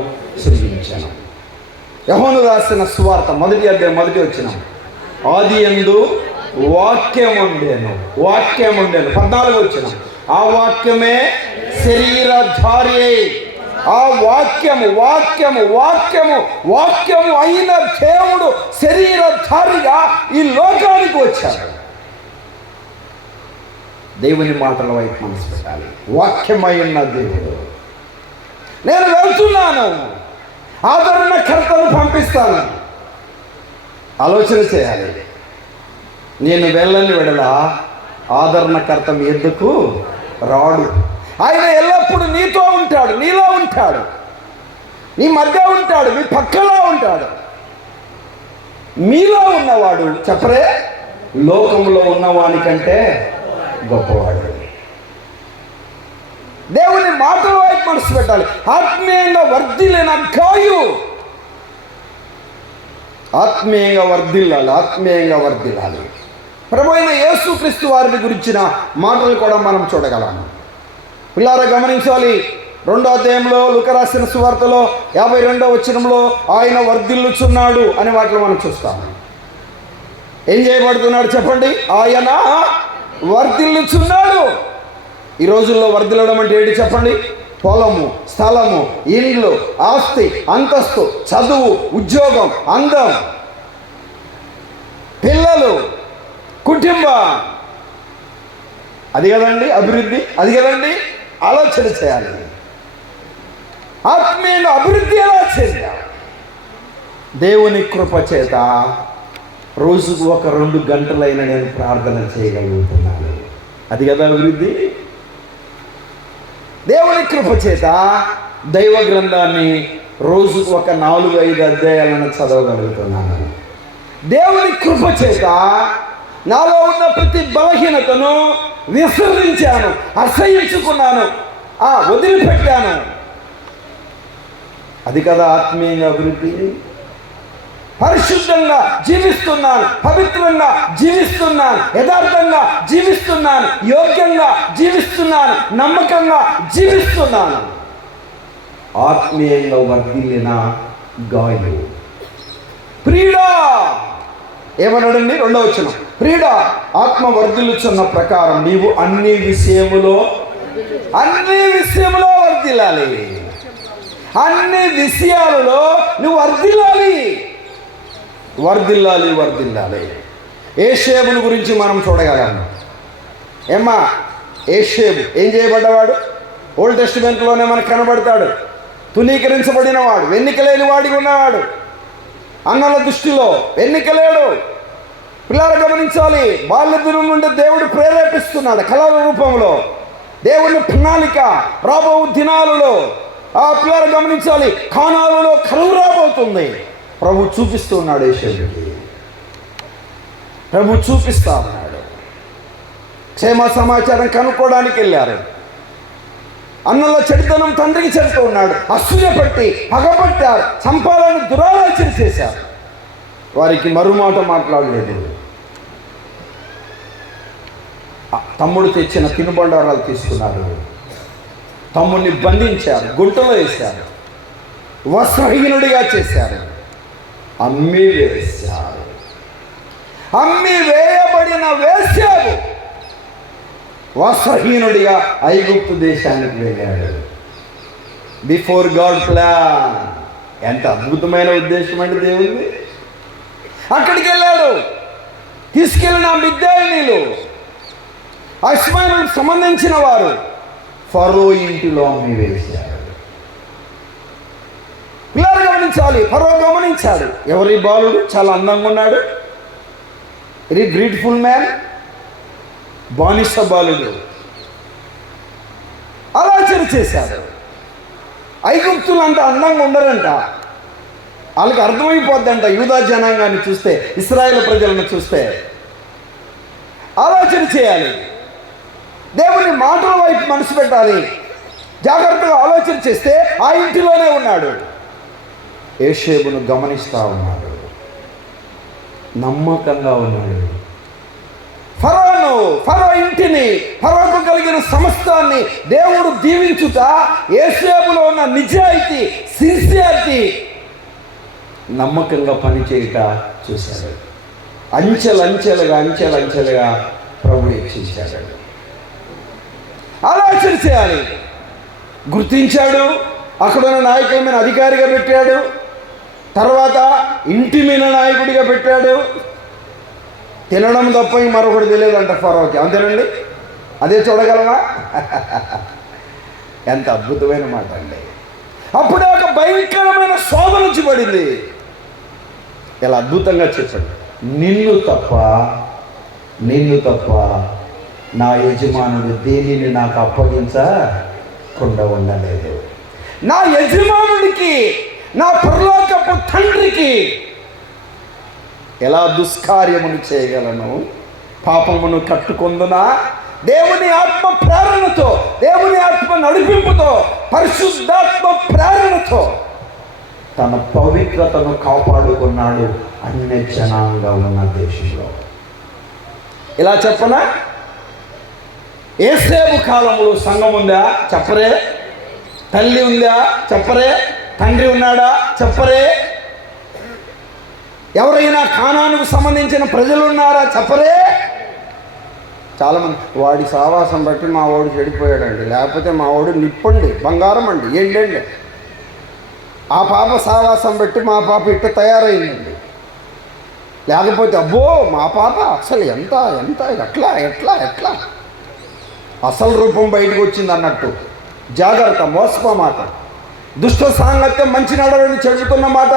సృజించాను. యోహాను రాసిన సువార్త 1వ అధ్యాయం 1వ వచనం. ఆది యందు వాక్యముండెను. 14వ వచనం. ఆ వాక్యమే శరీరధారి. ఆ వాక్యము అయిన దేవుడు శరీరధారిగా ఈ లోకానికి వచ్చాడు. దేవుని మాటల వైపు మనసు పెట్టాలి. వాక్యమైన దేవుడు. నేను వెళ్తున్నాను, ఆదరణకర్తను పంపిస్తాను. ఆలోచన చేయాలి. నేను వెళ్ళని వెడల ఆదరణకర్త మీ ఎద్దుకు రాడు. ఆయన ఎల్లప్పుడూ నీతో ఉంటాడు, నీలో ఉంటాడు, నీ మధ్య ఉంటాడు, మీ పక్కలో ఉంటాడు. మీలో ఉన్నవాడు చెప్పరే లోకంలో ఉన్నవాని కంటే గొప్పవాడు. దేవుని మాటల వైపు మనసు పెట్టాలి. ఆత్మీయంగా వర్ధిల్లిన గాయు, ఆత్మీయంగా వర్ధిల్లాలి. ప్రభువైన యేసుక్రీస్తు వారిని గురించిన మాటలు కూడా మనం చూడగలము. పిల్లారా గమనించాలి. 2వ అధ్యాయంలో లూకా రాసిన సువార్తలో 52వ వచనంలో ఆయన వర్ధిల్లుచున్నాడు అనే వాటిలో మనం చూస్తాము. ఏం చేయబడుతున్నాడు చెప్పండి? ఆయన వర్ధిల్లుచున్నాడు. ఈ రోజుల్లో వర్ధిల్లడం అంటే ఏంటి చెప్పండి? పొలము, స్థలము, ఇండ్లు, ఆస్తి, అంతస్తు, చదువు, ఉద్యోగం, అందం, పిల్లలు, కుటుంబం. అది కదండి అభివృద్ధి, అది కదండి ఆలోచన చేయాలి. ఆత్మీయ అభివృద్ధి ఎలా చేయాలి? దేవుని కృప చేత రోజుకు 1-2 గంటలైనా నేను ప్రార్థన చేయగలుగుతున్నాను. అది కదా అభివృద్ధి. దేవుని కృప చేత దైవ గ్రంథాన్ని రోజుకు 4-5 అధ్యాయాలను చదవగలుగుతున్నాను. దేవుని కృప చేత నాలో ఉన్న ప్రతి బలహీనతను విసర్జించాను, అసహించుకున్నాను, వదిలిపెట్టాను. అది కదా ఆత్మీయంగా అభివృద్ధి. పరిశుద్ధంగా జీవిస్తున్నాను, పవిత్రంగా జీవిస్తున్నాను, యథార్థంగా జీవిస్తున్నాను, యోగ్యంగా జీవిస్తున్నాను, నమ్మకంగా జీవిస్తున్నాను. ఆత్మీయంగా వర్ధిల్లిన గాయు ప్రియుడా ఏమన్నాడండి? 2వ వచనం, ప్రియుడా ఆత్మ వర్ధిల్లుచున్న ప్రకారం నీవు అన్ని విషయములో వర్ధిల్లాలి. అన్ని విషయాలలో నువ్వు వర్ధిల్లాలి. ఏషేబుని గురించి మనం చూడగలం. ఏమ్మా, ఏషేబు ఏం చేయబడ్డవాడు? ఓల్డ్ టెస్టిమెంట్లోనే మనకు కనబడతాడు. తునీకరించబడిన వాడు, ఎన్నిక లేని వాడిగా ఉన్నవాడు. అన్నల దృష్టిలో ఎన్నిక లేడు. పిల్లలు గమనించాలి, బాల్యదినం నుండి దేవుడు ప్రేరేపిస్తున్నాడు కళల రూపంలో. దేవుని ప్రణాళిక రాబో దినాలలో పిల్లలు గమనించాలి, కానాలలో కరువు రాబోతుంది. ప్రభు చూపిస్తూ ఉన్నాడు. ఏషేబుకి ప్రభు చూపిస్తా ఉన్నాడు. క్షేమ సమాచారం కనుక్కోవడానికి వెళ్ళారు. అన్నలో చెడుతనం తండ్రికి చెడుతూ ఉన్నాడు. అసూయ పెట్టి పగబట్టారు, చంపాలని దురాలోచన చేశారు. వారికి మరుమాట మాట్లాడలేదు. తమ్ముడు తెచ్చిన తినుబండారాలు తీసుకున్నారు. తమ్ముడిని బంధించారు, గుంటలో వేశారు, వస్త్రహీనుడిగా చేశారు, అమ్మి వేయబడిన వేశ్యావు వస్త్రహీనుడిగా ఐగుప్తు దేశానికి వెళ్ళాడు. Before God plan. ఎంత అద్భుతమైన ఉద్దేశం అండి దేవుడిది. అక్కడికి వెళ్ళాడు. తీసుకెళ్ళిన మిద్యానీయులు, ఇష్మాయేలుకు సంబంధించిన వారు ఫరో ఇంటిలో అమ్మి వేశారు. పిల్లలు గమనించాలి, ఫరో గమనించాడు. ఎవరి బాలుడు చాలా అందంగా ఉన్నాడు, వెరీ బ్యూటిఫుల్ మ్యాన్, బానిస బాలుడు. ఆలోచన చేశాడు. ఐగుప్తులు అంత అందంగా ఉండరంట. వాళ్ళకి అర్థమైపోద్దంట యూదా జనాంగాన్ని చూస్తే, ఇశ్రాయేలు ప్రజలను చూస్తే. ఆలోచన చేయాలి, దేవుని మాటల వైపు మనసు పెట్టాలి. జాగ్రత్తగా ఆలోచన చేస్తే ఆ ఇంటిలోనే ఉన్నాడు. ఏషేబును గమనిస్తూ ఉన్నాడు, నమ్మకంగా ఉన్నాడు. ఫరో ఇంటిని, ఫరోకు కలిగిన సమస్తాన్ని దేవుడు దీవించుట ఏషేబులో ఉన్న నిజాయితీ, సిన్సియారిటీ, నమ్మకంగా పనిచేయుట చూశాడు. అంచెలంచెలుగా ప్రభు హెచ్చించాడు. ఆలోచన చేయాలి. గుర్తించాడు, అక్కడున్న నాయకుల మీద అధికారిగా పెట్టాడు, తర్వాత ఇంటి మీద నాయకుడిగా పెట్టాడు. తినడం తప్ప మరొకటి తెలియదంట ఫరోకి. అంతేనండి, అదే చూడగలమా? ఎంత అద్భుతమైన మాట అండి. అప్పుడే ఒక భయంకరమైన శోధన వచ్చి పడింది. ఇలా అద్భుతంగా చెప్పాడు, నిన్ను తప్ప నా యజమానుడు దేనిని నాకు అప్పగించకుండా ఉండలేదు. నా యజమానుడికి, నా పరలోకపు తండ్రికి ఎలా దుష్కార్యమును చేయగలను? పాపమును కట్టుకొందునా? దేవుని ఆత్మ ప్రేరణతో, దేవుని ఆత్మ నడిపింపుతో, పరిశుద్ధాత్మ ప్రేరణతో తన పవిత్రతను కాపాడుకున్నాడు అన్య జనాంగా ఉన్న దేశంలో. ఇలా చెప్పనా? ఏసేపు కాలంలో సంఘం ఉందా? చెప్పరే. తల్లి ఉందా? చెప్పరే. తండ్రి ఉన్నాడా? చెప్పరే. ఎవరైనా కానానుకు సంబంధించిన ప్రజలు ఉన్నారా? చెప్పరే. చాలామంది వాడి సావాసం బట్టి మా వాడు చెడిపోయాడండి, లేకపోతే మా వాడు నిప్పండి, బంగారం అండి, ఏంటండి, ఆ పాప సావాసం బట్టి మా పాప ఇట్ట తయారైందండి, లేకపోతే అబ్బో మా పాప అసలు ఎంత ఎట్లా అసలు రూపం బయటకు వచ్చింది అన్నట్టు. జాగ్రత్త, మోసపో మాట. దుష్ట సాంగత్యం మంచి నడవని చెబుతున్న మాట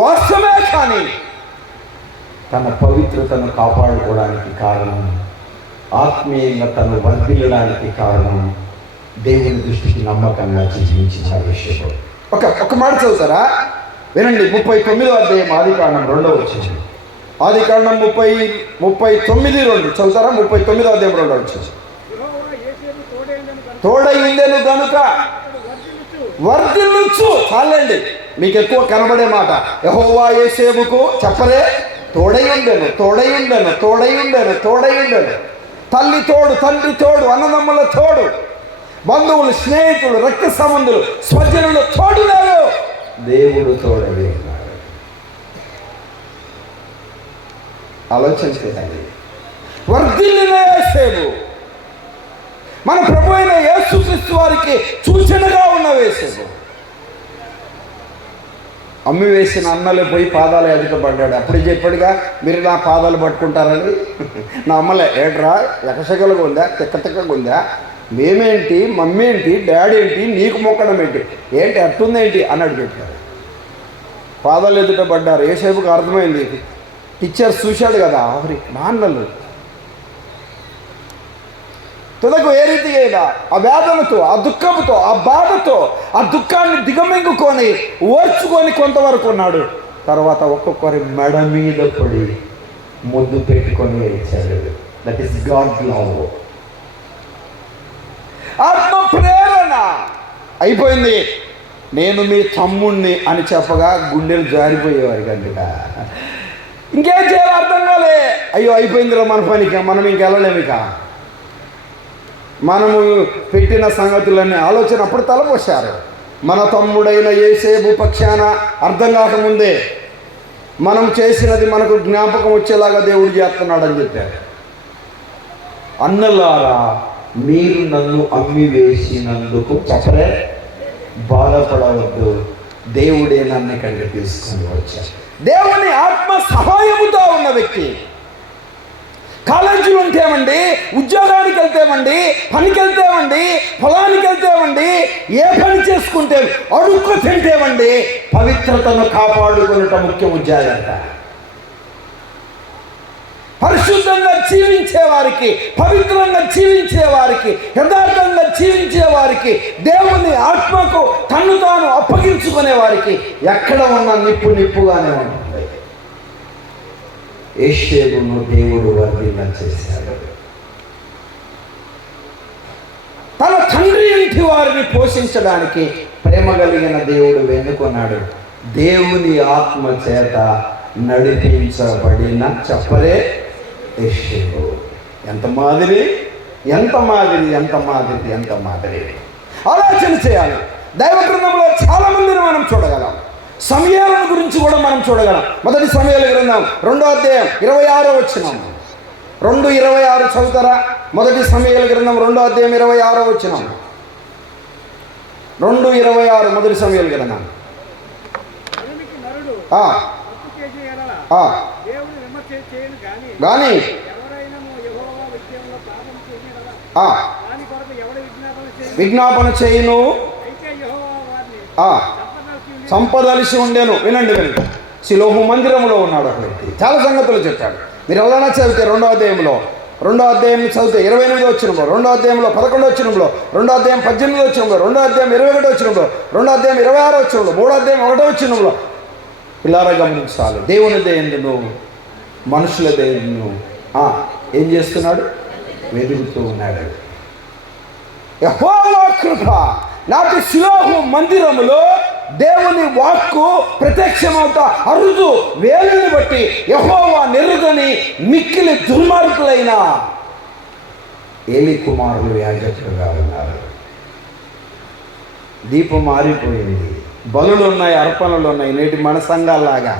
వాస్తవమే, కానీ తన పవిత్రతను కాపాడుకోవడానికి కారణం, ఆత్మీయంగా తను వర్ధిల్లడానికి కారణం, దేవుని దృష్టికి నమ్మకంగా జీవించిన విషయం. ఒక మాట చదువుతారా? వినండి. 39వ అధ్యాయం ఆదికాండం 2వ వచనం. ఆదికాండం 39:2 చదువుతారా? 39వ అధ్యాయం 2వ వచనం. తోడై ఉండెను గనుక వర్ధిల్లుచు. చాలండి, మీకు ఎక్కువ కనబడే మాట. యెహోవా యోసేపుకు చెప్పలే, తోడై ఉండెను, తోడై ఉండెను, తోడై ఉండెను, తోడై ఉండెను. తల్లి తోడు, తండ్రి తోడు, అన్నదమ్ముల తోడు, బంధువులు, స్నేహితులు, రక్త సంబంధులు, స్వజనులు తోడు లేరు, దేవుడు తోడై ఉన్నాడు. ఆలోచన చేయండి. వర్ధిల్లిన యోసేపు, మన ప్రభు అయిన యేసుక్రీస్తు వారికి సూచనగా ఉన్న యోసేపు. అమ్మి వేసిన అన్నలే పోయి పాదాలు ఎదుటపడ్డాడు. అప్పుడు చెప్పాడుగా, మీరు నా పాదాలు పట్టుకుంటారని. నా అమ్మలే ఏడ్రా ఎకసగలుగా ఉందా, తిక్కగా ఉందా, మేమేంటి, మమ్మీ ఏంటి, డాడీ ఏంటి, నీకు మొక్కడం ఏంటి, ఏంటి అట్టుందేంటి అన్నాడు చెప్పాడు. పాదాలు ఎదుటపడ్డారు. యోసేపుకు అర్థమైంది, టీచర్ చూశాడు కదా, ఆవిరి నాన్నలు తుదకు ఏ రీతిగా అయినా ఆ వేదనతో, ఆ దుఃఖంతో, ఆ బాధతో, ఆ దుఃఖాన్ని దిగమింగుకొని ఓర్చుకొని కొంతవరకు ఉన్నాడు. తర్వాత ఒక్కొక్కరి మెడ మీద పడి ముద్దు పెట్టుకొని వేచాడు. That is God love. ఆత్మ ప్రేరణ అయిపోయింది. నేను మీ తమ్ముణ్ణి అని చెప్పగా గుండెలు జారిపోయేవారు కనుక ఇంకేం చేయాలో అర్థం కాలే. అయ్యో అయిపోయిందిరా మన పనికి, మనం ఇంకెళ్ళలేము. ఇక మనము పెట్టిన సంగతులన్నీ ఆలోచన అప్పుడు తలపోశారు. మన తమ్ముడైన యోసేపు పక్షాన అర్థం కాకముందే మనం చేసినది మనకు జ్ఞాపకం వచ్చేలాగా దేవుడు చేస్తున్నాడని చెప్పారు. అన్నలారా, మీరు నన్ను అమ్మి వేసినందుకు చెప్పరే, బాధపడవద్దు, దేవుడే నన్ను ఇక్కడికి తీసుకుని వచ్చారు. దేవుని ఆత్మ సహాయముతో ఉన్న వ్యక్తి కాలేజీలు ఉంటేమండి, ఉద్యోగానికి వెళ్తేమండి, పనికి వెళ్తేమండి, పొలానికి వెళ్తేమండి, ఏ పని చేసుకుంటే అడుక్కు తింటేమండి, పవిత్రతను కాపాడుకునటం ముఖ్యం. జాగ్రత్త. పరిశుద్ధంగా జీవించే వారికి, పవిత్రంగా జీవించే వారికి, యథార్థంగా జీవించే వారికి, దేవుని ఆత్మకు తన్ను తాను అప్పగించుకునే వారికి ఎక్కడ ఉన్న నిప్పు నిప్పుగానే ఉంటుంది. యోసేపును దేవుడు వర్ధిల్ల చేశాడు. తన తండ్రి ఇంటి వారిని పోషించడానికి ప్రేమ కలిగిన దేవుడు వెన్నుకున్నాడు. దేవుని ఆత్మ చేత నడిపించబడిన చెప్పలే యోసేపు. ఎంత మాదిరి, ఎంత మాదిరి, ఎంత మాదిరి, ఎంత మాదిరి. ఆలోచన చేయాలి. దైవ గ్రంథంలో చాలా మందిని మనం చూడగలం. సమయాలను గురించి కూడా మనం చూడగలం. మొదటి సమయాల గ్రంథం 2వ అధ్యాయం 26వ వచనం. 2:26 చదువుతారా? మొదటి సమయాల గ్రంథం 2వ అధ్యాయం 26వ వచనం. 2:26 మొదటి సమయాల గ్రంథం. కానీ విజ్ఞాపన చేయును సంపదలిసి ఉండేను. వినండి, షిలోహు మందిరంలో ఉన్నాడు ఒక వ్యక్తి. చాలా సంగతులు చెప్పాడు. మీరు ఎవరైనా చదివితే 2వ అధ్యాయంలో, 2వ అధ్యాయం చదివితే 28వ వచనంలో, 2వ అధ్యాయంలో 11వ వచనంలో, 2వ అధ్యాయం 18వ వచనంలో, 2వ అధ్యాయం 21వ వచనంలో, 2వ అధ్యాయం 26వ వచనంలో, 3వ అధ్యాయం 1వ వచనంలో పిల్లారా గమనించాలి. దేవుని దేవుడు మనుషుల దేవుడు ఏం చేస్తున్నాడు? వెతుకుతూ ఉన్నాడు. యెహోవా కృప. నాటి షిలోహు మందిరములో దేవుని వాక్కు ప్రత్యక్షమవుతా అరుదు. వేలుని బట్టి యెహోవా నెరుగని మిక్కిలి దుర్మార్గులైన ఏలి కుమారులు యాజకులుగా ఉన్నారు. దీపం మారిపోయింది. బలులు ఉన్నాయి, అర్పణలు ఉన్నాయి. నేటి మన సంఘాల్లాగా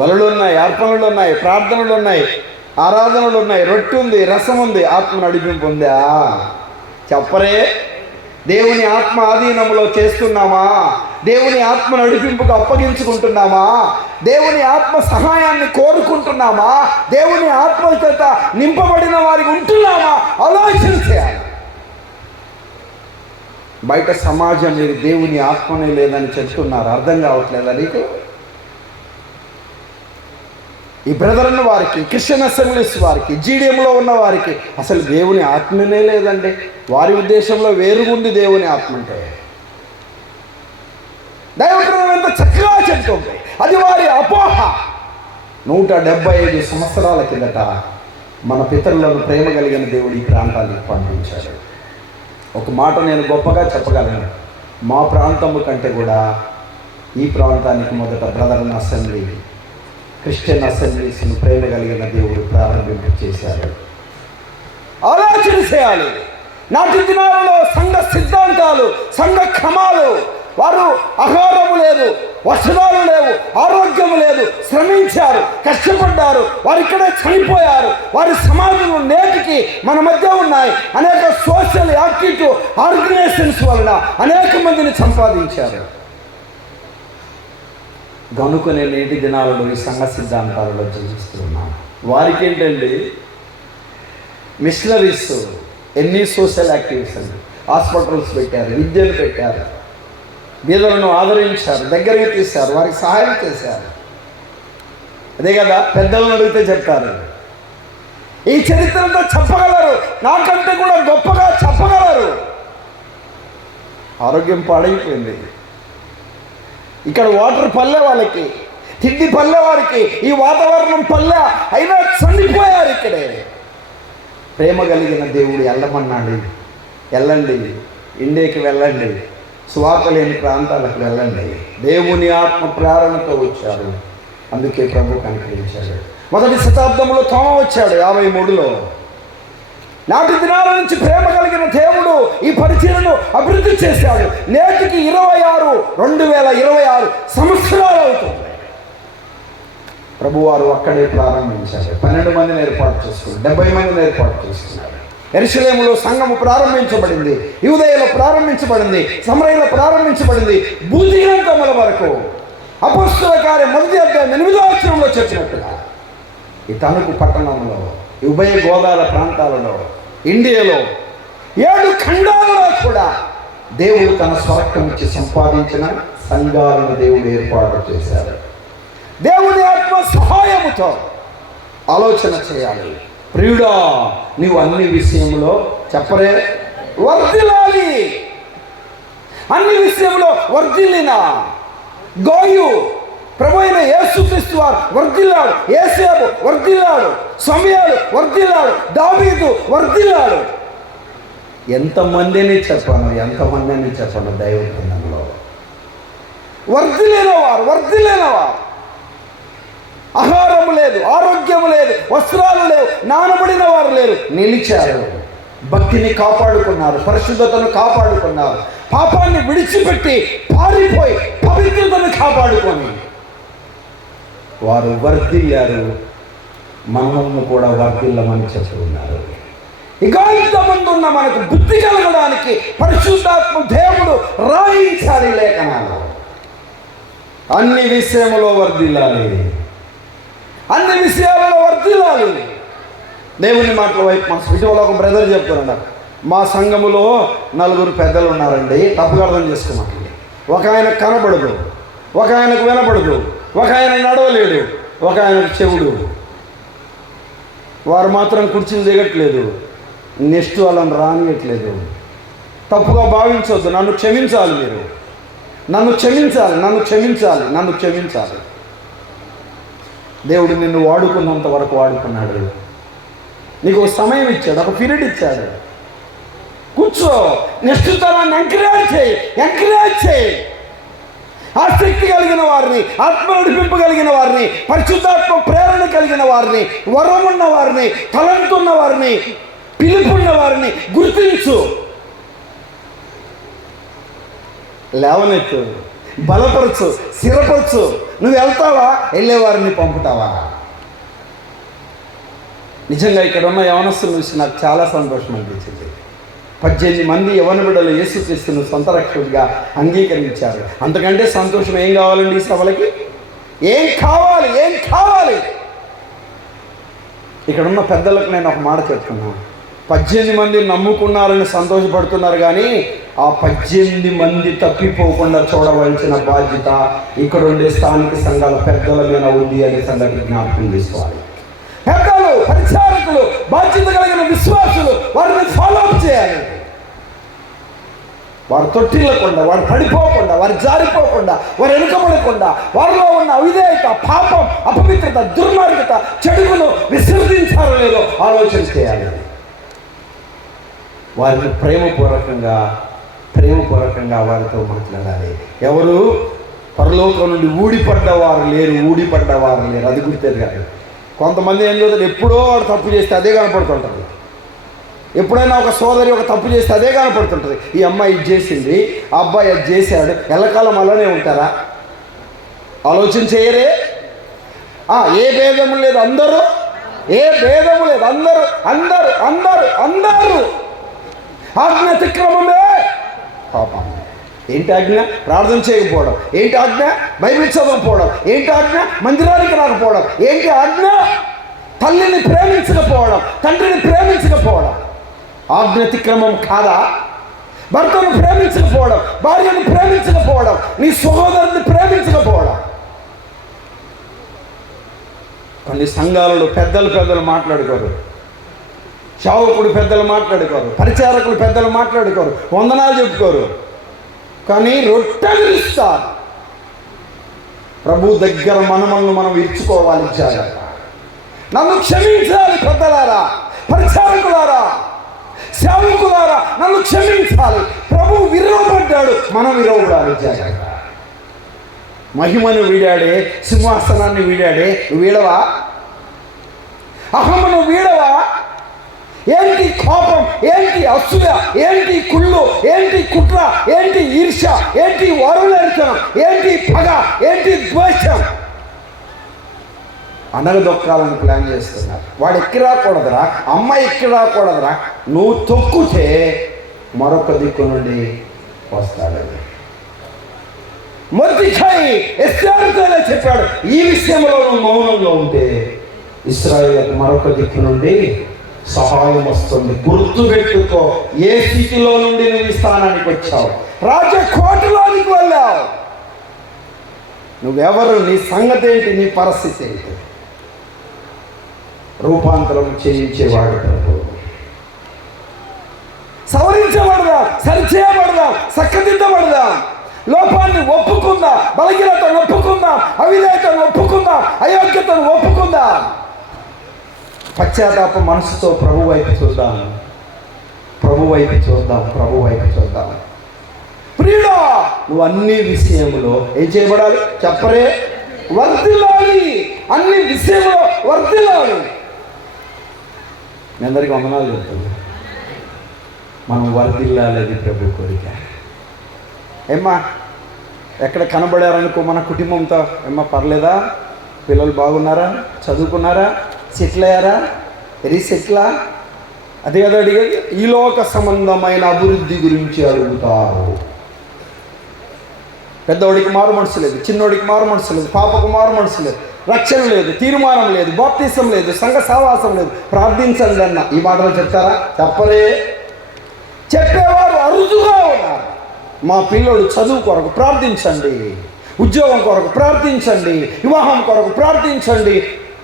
బలులు ఉన్నాయి, అర్పణలు ఉన్నాయి, ప్రార్థనలు ఉన్నాయి, ఆరాధనలు ఉన్నాయి, రొట్టె ఉంది, రసం ఉంది. ఆత్మ నడిపింపు ఉందా? చెప్పరే. దేవుని ఆత్మ ఆధీనంలో చేస్తున్నామా? దేవుని ఆత్మ నడిపింపుకు అప్పగించుకుంటున్నామా? దేవుని ఆత్మ సహాయాన్ని కోరుకుంటున్నామా? దేవుని ఆత్మ చేత నింపబడిన వారికి ఉంటున్నామా? ఆలోచన చేయాలి. బయట సమాజం మీరు దేవుని ఆత్మనే లేదని చెప్తున్నారు. అర్థం కావట్లేదా నీకు? ఈ బ్రదర్ వారికి, క్రిస్టియన్ అసెంబ్లీస్ వారికి, జీడిఎంలో ఉన్న వారికి అసలు దేవుని ఆత్మనే లేదండి. వారి ఉద్దేశంలో వేరుగుంది దేవుని ఆత్మ అంటే. దైవగ్రంథం ఎంత చక్కగా చెప్తుంది. అది వారి అపోహ. 175 సంవత్సరాల కిందట మన పితరులను ప్రేమ కలిగిన దేవుడు ఈ ప్రాంతానికి పంపించాడు. ఒక మాట నేను గొప్పగా చెప్పగలను, మా ప్రాంతము కంటే కూడా ఈ ప్రాంతానికి మొదట బ్రదరన్ అసెంబ్లీ, క్రిస్టియన్ అసెంబ్లీస్ను ప్రేమ కలిగిన దేవుడు ప్రారంభించేశారు. ఆలోచన చేయాలి. నాటి దినాలలో సంఘ సిద్ధాంతాలు, సంఘ క్రమాలు, వారు ఆహారము లేదు, వస్త్రాలు లేవు, ఆరోగ్యము లేదు, శ్రమించారు, కష్టపడ్డారు, వారు ఇక్కడే చనిపోయారు. వారి సమాజంలో నేటికి మన మధ్య ఉన్నాయి. అనేక సోషల్ యాక్టివ్ ఆర్గనైజేషన్స్ వలన అనేక మందిని సంపాదించారు. గనుకునే నేటి దినాలలో ఈ సంఘ సిద్ధాంతాలలో జీవిస్తున్నాం. వారికి ఏంటండి, మిషనరీస్, ఎన్ని సోషల్ యాక్టివిటీస్ అండి, హాస్పిటల్స్ పెట్టారు, విద్యను పెట్టారు, బీదలను ఆదరించారు, దగ్గరికి తీశారు, వారికి సహాయం చేశారు. అదే కదా పెద్దలను అడిగితే చెప్తారు. ఈ చరిత్రతో చెప్పగలరు, నాకంటే కూడా గొప్పగా చెప్పగలరు. ఆరోగ్యం పాడైపోయింది. ఇక్కడ వాటర్ పల్లె వాళ్ళకి, తిండి పల్లె వారికి, ఈ వాతావరణం పల్లె అయినా చనిపోయారు ఇక్కడే. ప్రేమ కలిగిన దేవుడు వెళ్ళమన్నాడు. వెళ్ళండి, ఇండియాకి వెళ్ళండి, స్వార్థ లేని ప్రాంతాలకు వెళ్ళండి. దేవుని ఆత్మ ప్రేరణతో వచ్చారు. అందుకే ప్రభు కనికరించాడు. మొదటి శతాబ్దంలో తోమ వచ్చాడు 53లో. నాటి దినాల నుంచి ప్రేమ కలిగిన దేవుడు ఈ పరిచయను అభివృద్ధి చేశాడు. నేటికి 2026 సంవత్సరాలు అవుతుంది. ప్రభువారు అక్కడే ప్రారంభించారు. 12 మందిని ఏర్పాటు చేసుకున్నారు, 70 మందిని ఏర్పాటు చేసుకున్నారు. యెరూషలేములో సంఘము ప్రారంభించబడింది, యూదయలో ప్రారంభించబడింది, సమరయలో ప్రారంభించబడింది. భూదిగంతముల వరకు అపొస్తలుల కార్యం 1:8 చెప్పినట్టుగా ఈ తణుకు పట్టణంలో, ఉభయ గోదావరి ప్రాంతాలలో, ఇండియాలో 7 ఖండాలలో కూడా దేవుడు తన స్వరక్తం ఇచ్చి సంపాదించిన సంఘాలను దేవుడు ఏర్పాటు చేశారు. దేవుని ఆత్మ సహాయముతో ఆలోచన చేయాలి. ప్రియుడా, నీవు అన్ని విషయంలో చెప్పరే వర్ధిల్లాలి. అన్ని విషయంలో వర్ధిల్లినా గోయు ప్రభు అయిన యేసుక్రీస్తు వారు వర్ధిల్లాడు, యేసేపు వర్ధిల్లాడు, సమయాలు వర్ధిల్లాడు, దావీదు వర్ధిల్లాడు. ఎంతమందిని చెప్పను దైవగ్రంథంలో వర్ధిల్లినవారు. ఆహారము లేదు, ఆరోగ్యము లేదు, వస్త్రాలు లేవు, నానబడిన వారు లేరు, నిలిచారు. భక్తిని కాపాడుకున్నారు, పరిశుద్ధతను కాపాడుకున్నారు, పాపాన్ని విడిచిపెట్టి పారిపోయి పవిత్రతను కాపాడుకొని వారు వర్ధిల్లారు. మనల్ని కూడా వర్ధిల్లమని చెప్తున్నారు. ఇక ఇంతమంది ఉన్న మనకు బుద్ధి కలగడానికి పరిశుద్ధాత్మ దేవుడు రాయించాలి లేఖనాలు. అన్ని విషయములో వర్ధిల్లాలి, అన్ని విషయాలలో వర్ధిల్లాలి. దేవుని మాటల వైపు మనసు. ఇటీవల ఒక బ్రదర్ చెప్తున్నాడు, మా సంఘములో 4 పెద్దలు ఉన్నారండి, తప్పుగా అర్థం చేసుకోమండి. ఒక ఆయన కనబడదు, ఒక ఆయనకు వినపడదు, ఒక ఆయన నడవలేడు, ఒక ఆయనకు చెవుడు. వారు మాత్రం కుర్చీలు దిగట్లేదు, నెక్స్ట్ వాళ్ళని రానియట్లేదు. తప్పుగా భావించవద్దు, నన్ను క్షమించాలి, మీరు నన్ను క్షమించాలి. దేవుడు నిన్ను వాడుకున్నంత వరకు వాడుకున్నాడు. నీకు ఒక సమయం ఇచ్చాడు, ఒక పీరియడ్ ఇచ్చాడు. కూర్చో, నెక్స్ట్ తరాన్ని ఎంకరేజ్ చేయి. ఆసక్తి కలిగిన వారిని, ఆత్మ నడిపింపు కలిగిన వారిని, పరిశుద్ధాత్మ ప్రేరణ కలిగిన వారిని, వరమున్న వారిని, తలంతున్న వారిని, పిలుపున్న వారిని గుర్తించు, లేవనెత్తు, బలపరచు, స్థిరపరచు. నువ్వు వెళ్తావా, వెళ్ళేవారిని పంపుతావా? నిజంగా ఇక్కడ ఉన్న యవనస్తులను చూసి నాకు చాలా సంతోషం అనిపించింది. 18 మంది యవన బిడ్డలు యేసుక్రీస్తును సొంత రక్షకుడిగా అంగీకరించారు. అంతకంటే సంతోషం ఏం కావాలండి ఈ సభలకి? ఏం కావాలి? ఇక్కడున్న పెద్దలకు నేను ఒక మాట చెప్తున్నాను. 18 మంది నమ్ముకున్నారని సంతోషపడుతున్నారు, కానీ ఆ 18 మంది తప్పిపోకుండా చూడవలసిన బాధ్యత ఇక్కడ ఉండే స్థానిక సంఘాల పెద్దల మీద ఉంది అనే సంగతి జ్ఞాపకం చేసుకోవాలి. పెద్దలు, పరిచారకులు, బాధ్యత కలిగిన విశ్వాసులు వారిని ఫాలో అప్ చేయాలి. వారు తొట్టిల్లకుండా, వారు పడిపోకుండా, వారు జారిపోకుండా, వారు వెనుకబడకుండా, వారిలో ఉన్న అవిధేయత, పాపం, అపవిత్రత, దుర్మార్గత, చెడుగును విసర్జించారో లేదో ఆలోచన చేయాలి. వారిని ప్రేమపూర్వకంగా వారితో మాట్లాడాలి. ఎవరు పరలోకం నుండి ఊడిపడ్డవారు లేరు. అది గుర్తెరగాలి. కొంతమంది ఏం చేస్తారు, ఎప్పుడో వాడు తప్పు చేస్తే అదే కనపడుతుంటుంది. ఎప్పుడైనా ఒక సోదరి ఒక తప్పు చేస్తే అదే కనపడుతుంటుంది. ఈ అమ్మాయి ఇది చేసింది, ఆ అబ్బాయి అది చేశాడు, ఎల్లకాలం అలానే ఉంటారా? ఆలోచన చేయరే? ఏ భేదము లేదు, అందరూ అందరూ ఆజ్ఞ అతిక్రమమే పాపం. ఏంటి ఆజ్ఞ? ప్రార్థన చేయకపోవడం. ఏంటి ఆజ్ఞ? బైబిల్ చదవకపోవడం. ఏంటి ఆజ్ఞ? మందిరానికి రాకపోవడం. ఏంటి ఆజ్ఞ? తల్లిని ప్రేమించకపోవడం, తండ్రిని ప్రేమించకపోవడం ఆజ్ఞ అతిక్రమం కాదా? భర్తను ప్రేమించకపోవడం, భార్యను ప్రేమించకపోవడం, నీ సహోదరుని ప్రేమించకపోవడం. కొన్ని సంఘాలలో పెద్దలు మాట్లాడుకోరు, సేవకుడు పెద్దలు మాట్లాడుకోరు, పరిచారకులు పెద్దలు మాట్లాడుకోరు, వందనాలు చెప్పుకోరు, కానీ రొట్టెలిస్తారు. ప్రభు దగ్గర మనల్ని మనం ఇచ్చుకోవాలి. జాగ్రత్త. నన్ను క్షమించాలి పెద్దలారా, పరిచారకులారా, సేవకులారా, నన్ను క్షమించాలి. ప్రభు విరవబడ్డాడు, మనం విరవబడాలి. జాగ్రత్త. మహిమను వీడాడే, సింహాసనాన్ని వీడాడే, నువ్వు వీడవా? అహమును వీడవా? ఏంటి కోపం, ఏంటి అసూయ, ఏంటి కుళ్ళు, ఏంటి కుట్ర, ఏంటి ఈర్ష్య, ఏంటి వరుణరితనం, ఏంటి పగ, ఏంటి ద్వేషం? అనగదొక్కాలని ప్లాన్ చేస్తున్నారు. వాడు ఎక్కి రాకూడదురా, అమ్మాయి ఎక్కి రాకూడదురా. నువ్వు తొక్కుతే మరొక దిక్కు నుండి వస్తాడు. మొర్దెఖాయి ఎస్తేరుతోనే చెప్పాడు, ఈ విషయంలో నువ్వు మౌనంలో ఉంటే ఇశ్రాయేలుకు మరొక దిక్కు నుండి సహాయం వస్తుంది. గుర్తుపెట్టుకో, ఏ స్థితిలో నుండి నువ్వు ఈ స్థానానికి వచ్చావు? రాజకోటలోనికి వెళ్ళావు. నువ్వెవరు? నీ సంగతి ఏంటి? నీ పరిస్థితి ఏంటి? రూపాంతరం చేయించేవాడు ప్రభు. సవరించబడదాం, సరిచేయబడదాం, చక్కదిద్దబడదాం. లోపాన్ని ఒప్పుకుందాం, బలహీనతను ఒప్పుకుందాం, అవిధేయతను ఒప్పుకుందాం, అయోగ్యతను ఒప్పుకుందాం. పశ్చాత్తాప మనసుతో ప్రభు వైపు చూద్దాం. ప్రియుడా, నువ్వు అన్ని విషయంలో ఏం చేయబడాలి? చెప్పరే, వర్ధిల్లాలి. అన్ని విషయంలో వర్ధిల్లాలి. మీ అందరికీ వందనాలు చెప్తుంది. మనం వర్ధిల్లాలి, అది ప్రభు కోరిక. ఏమ్మా, ఎక్కడ కనబడారనుకో మన కుటుంబంతో, ఏమ్మా పర్లేదా? పిల్లలు బాగున్నారా? చదువుకున్నారా? సెటిల్ అయ్యారా? రీసెట్లా? అదే కదా అడిగేది. ఈ లోక సంబంధమైన అభివృద్ధి గురించి అడుగుతారు. పెద్దవాడికి మారు మనసు లేదు, చిన్నోడికి మారు మనసు లేదు, పాపకు మారు మనసు లేదు, రక్షణ లేదు, తీర్మానం లేదు, బాప్తిసం లేదు, సంఘ సావాసం లేదు. ప్రార్థించండి అన్న ఈ మాటలు చెప్తారా? చెప్పరే. చెప్పేవారు అరుదుగా ఉన్నారు. మా పిల్లోడు చదువు కొరకు ప్రార్థించండి, ఉద్యోగం కొరకు ప్రార్థించండి, వివాహం కొరకు ప్రార్థించండి.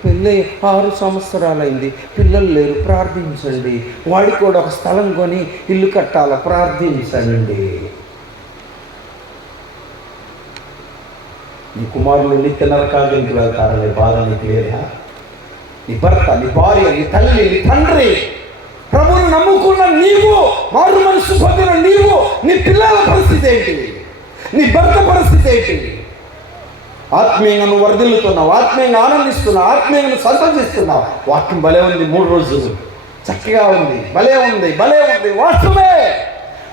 పెళ్ళి 6 సంవత్సరాలైంది, పిల్లలు లేరు, ప్రార్థించండి. వాడికి కూడా ఒక స్థలం కొని ఇల్లు కట్టాల, ప్రార్థించండి. నీ కుమారులు నిత్య నరకానికి వెళ్తారనే బాధ నీకు లేదా? నీ భర్త, నీ భార్య, నీ తల్లి, నీ తండ్రి, ప్రభువుని నమ్ముకున్న నీవు, మారు మనసు పొందిన నీవు, నీ పిల్లల పరిస్థితి ఏంటి? నీ భర్త పరిస్థితి ఏంటి? ఆత్మీయంగా నువ్వు వర్ధిల్లుతున్నావు, ఆత్మీయంగా ఆనందిస్తున్నావు, ఆత్మీయంగా సంతోషిస్తున్నావు. వాక్యం భలే ఉంది, 3 రోజులు చక్కగా ఉంది, భలే ఉంది. వాస్తవమే.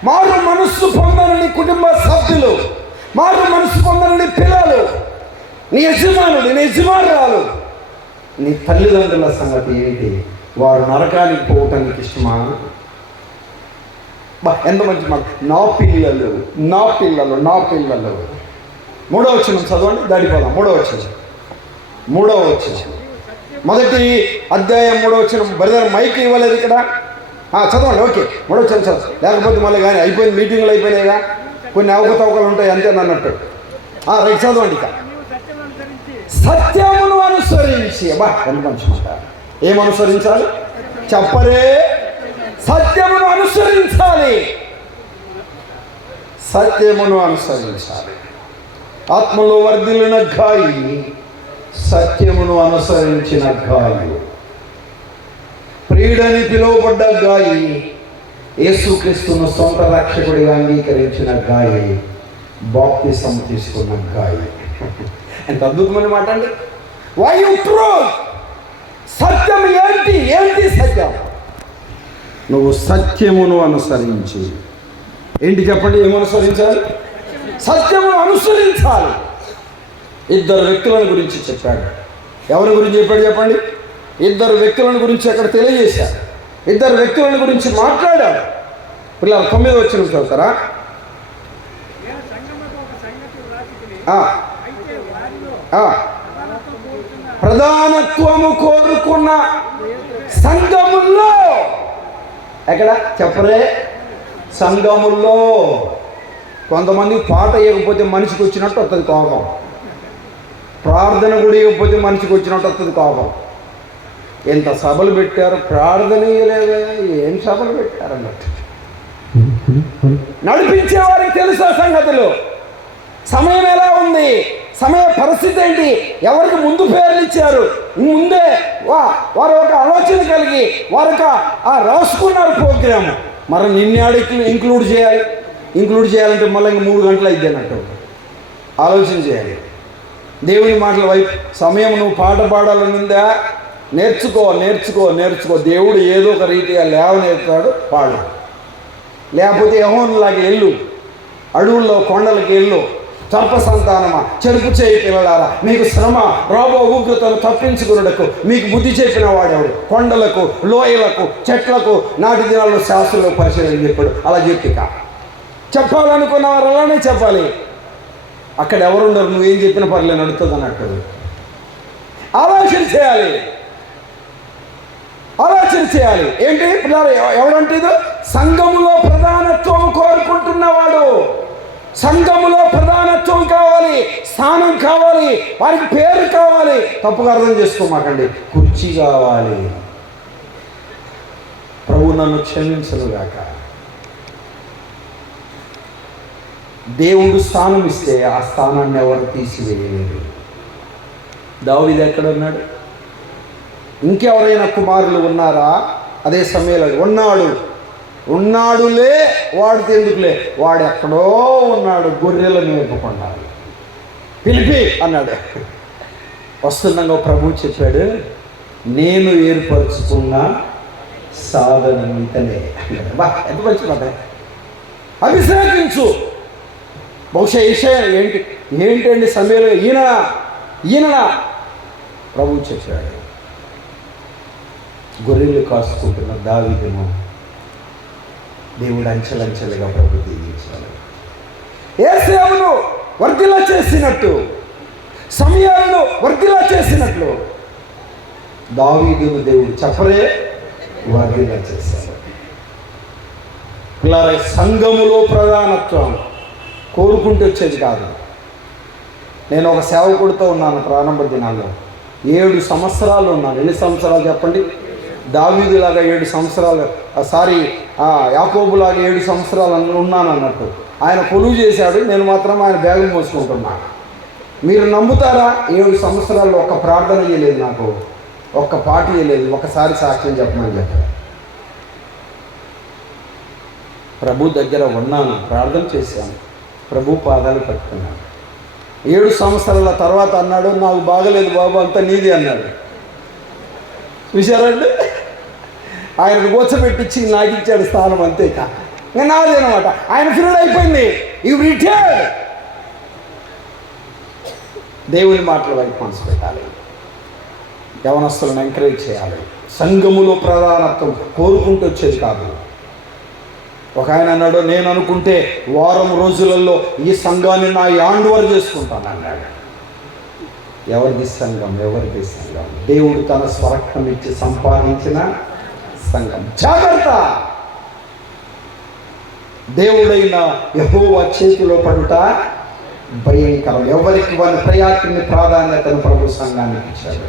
మారు మనస్సు పొందని నీ కుటుంబ సభ్యులు, మారు మనస్సు పొందని నీ పిల్లలు, నీ యజమానుడు, నీ యజమానురాలు, నీ తల్లిదండ్రుల సంగతి ఏంటి? వారు నరకానికి పోవటానికి ఇష్టమా? ఎంత మంచి మాట. నా పిల్లలు 3వ వచనం చదవండి, దాడిపోదాం. 3వ వచనం మొదటి అధ్యాయం 3వ వచనం. బ్రదర్ మైక్ ఇవ్వలేదు ఇక్కడ, చదవండి. ఓకే, 3వ వచనం చదువు, లేకపోతే మళ్ళీ కానీ అయిపోయింది, మీటింగ్లు అయిపోయినాయిగా, కొన్ని అవకతవకలు ఉంటాయి అంతే అన్నట్టు. రైట్, చదవండి. ఇక సత్యమును అనుసరించి, ఎంత మంచి మాట. ఏమనుసరించాలి? చెప్పరే. సత్యమును అనుసరించాలి. ఆత్మలో వర్ధిల్లిన గాయి, సత్యమును అనుసరించిన గాయి. ప్రియుడని పిలువబడ్డ గాయి, యేసుక్రీస్తును సొంత రక్షకుడిగా అంగీకరించిన గాయి, బాప్తిసం తీసుకున్న గాయి. ఎంత అద్భుతమైన మాట అండి. Why you truth? సత్యం ఏంటి? ఏంటి సత్యం? నువ్వు సత్యమును అనుసరించి, ఏంటి చెప్పండి, ఏమనుసరించాలి? సత్యమును అనుసరించాలి. ఇద్దరు వ్యక్తుల గురించి చెప్పాడు. ఎవరి గురించి చెప్పాడు చెప్పండి? ఇద్దరు వ్యక్తుల గురించి అక్కడ తెలియజేశాడు. ఇద్దరు వ్యక్తుల గురించి మాట్లాడాడు. పిల్లలు 9వ వచనం చదువుతారా? ప్రధానత్వము కోరుకున్న సంఘముల్లో, ఎక్కడ చెప్పరే? సంఘముల్లో. కొంతమంది పాట వేయకపోతే మనిషికి వచ్చినట్టు వస్తుంది కోపం, ప్రార్థన కూడా వేయకపోతే మనిషికి వచ్చినట్టు వస్తుంది కోపం. ఎంత సభలు పెట్టారు, ప్రార్థన వేయలేదా? ఏం సభలు పెట్టారు అన్నట్టు. నడిపించే వారికి తెలుసా సంగతులు? సమయం ఎలా ఉంది, సమయ పరిస్థితి ఏంటి, ఎవరికి ముందు పేర్లు ఇచ్చారు, ముందే వారు ఒక ఆలోచన కలిగి వారు రాసుకున్నారు ప్రోగ్రాము. మరి నిన్నే ఇంక్లూడ్ చేయాలంటే మళ్ళీ ఇంక 3 గంటలు అయితే అన్నట్టు ఆలోచన చేయాలి. దేవుని మాటల వైపు సమయం నువ్వు పాట పాడాలనుందా? నేర్చుకో. దేవుడు ఏదో ఒక రీతిగా లేవనేస్తాడు, పాడు. లేకపోతే యెహోవాలాగా వెళ్ళు, అడవుల్లో కొండలకి వెళ్ళు. సర్ప సంతానమా, చెరుపు చేయి పిల్లలారా, మీకు శ్రమ రాబో ఉగ్రతను తప్పించుకున్నకు మీకు బుద్ధి చెప్పిన వాడెవడు? కొండలకు, లోయలకు, చెట్లకు నాటి దినాల్లో శాస్త్రంలో పరిశీలన చెప్పాడు. అలా చెప్పాలనుకున్న వారు అలానే చెప్పాలి. అక్కడ ఎవరుండరు, నువ్వేం చెప్పిన పర్లేదు నడుతుంది అన్నట్టు ఆలోచన చేయాలి. ఏంటి ఎవడంటే సంఘములో ప్రధానత్వం కోరుకుంటున్నవాడు. సంఘములో ప్రధానత్వం కావాలి, స్థానం కావాలి, వారికి పేరు కావాలి. తప్పుగా అర్థం చేసుకోమాకండి. కుర్చీ కావాలి. ప్రభు నన్ను క్షమించనుగాక. దేవుడు స్థానం ఇస్తే ఆ స్థానాన్ని ఎవరు తీసివేయలేరు. దావీదు ఎక్కడ ఉన్నాడు? ఇంకెవరైనా కుమారులు ఉన్నారా? అదే సమయంలో ఉన్నాడులే, వాడికి ఎందుకులే, వాడు ఎక్కడో ఉన్నాడు, గొర్రెల మేపుకుండా. పిలిపి అన్నాడు. వస్తుండగా ప్రభు చెప్పాడు, నేను ఏర్పరచుకున్న సాధన ఇతనే. ఎంత మంచి మాట. అభిషేకించు. బహుశా ఏంటండి సమయంలో ఈయన ప్రభు చెప్పాడు. గొర్రెలు కాసుకుంటున్న దావీదును దేవుడు అంచెలంచెలుగా ప్రభు దీవించాడు. యేసేపును వర్ధిల్లా చేసినట్టు, సమయాలను వర్ధిల్లా చేసినట్లు దావీదును దేవుడు చెప్పరే వర్ధిల్లా చేశాడు. సంఘములో ప్రధానత్వం కోరుకుంటూ వచ్చేది కాదు. నేను ఒక సేవకుడితో ఉన్నాను ప్రారంభ దినాల్లో. 7 సంవత్సరాలు ఉన్నాను. ఎన్ని సంవత్సరాలు చెప్పండి? దావీదులాగా 7 సంవత్సరాలు, యాకోబులాగా 7 సంవత్సరాలు ఉన్నాను అన్నట్టు. ఆయన కొలువు చేశాడు, నేను మాత్రం ఆయన బ్యాగులు మోసుకుంటున్నాను. మీరు నమ్ముతారా? 7 సంవత్సరాల్లో ఒక్క ప్రార్థన చేయలేదు, నాకు ఒక్క పాట చేయలేదు, ఒకసారి సాక్ష్యం చెప్పమని చెప్పారు. ప్రభు దగ్గర ఉన్నాను, ప్రార్థన చేశాను, ప్రభు పాదాలు పట్టుకున్నాను. 7 సంవత్సరాల తర్వాత అన్నాడు, నాకు బాగలేదు బాబు, అంతా నీది అన్నాడు. చూశారండి? ఆయనకు కూర్చోబెట్టించి నాకు ఇచ్చాడు స్థానం, అంతే. ఇంకా నాది అనమాట. ఆయన ఫిల్డ్ అయిపోయింది. You retired. దేవుని మాటల వైపు మనసు పెట్టాలి. యవనస్తులను ఎంకరేజ్ చేయాలి. సంఘములో ప్రధానత్వం కోరుకుంటూ వచ్చేది కాదు. ఒక ఆయన అన్నాడు, నేను అనుకుంటే వారం రోజులలో ఈ సంఘాన్ని నా యాండ్ఓవర్ చేసుకుంటాను అన్నాడు. ఎవరిది సంఘం? దేవుడు తన స్వరక్తం ఇచ్చి సంపాదించిన సంఘం. జాగ్రత్త. దేవుడైన యెహోవా చేతిలో పడుట భయంకరం. ఎవరికి వారి ప్రయాతిని ప్రాధాన్యతను ప్రభు సంఘానికి ఇచ్చాడు.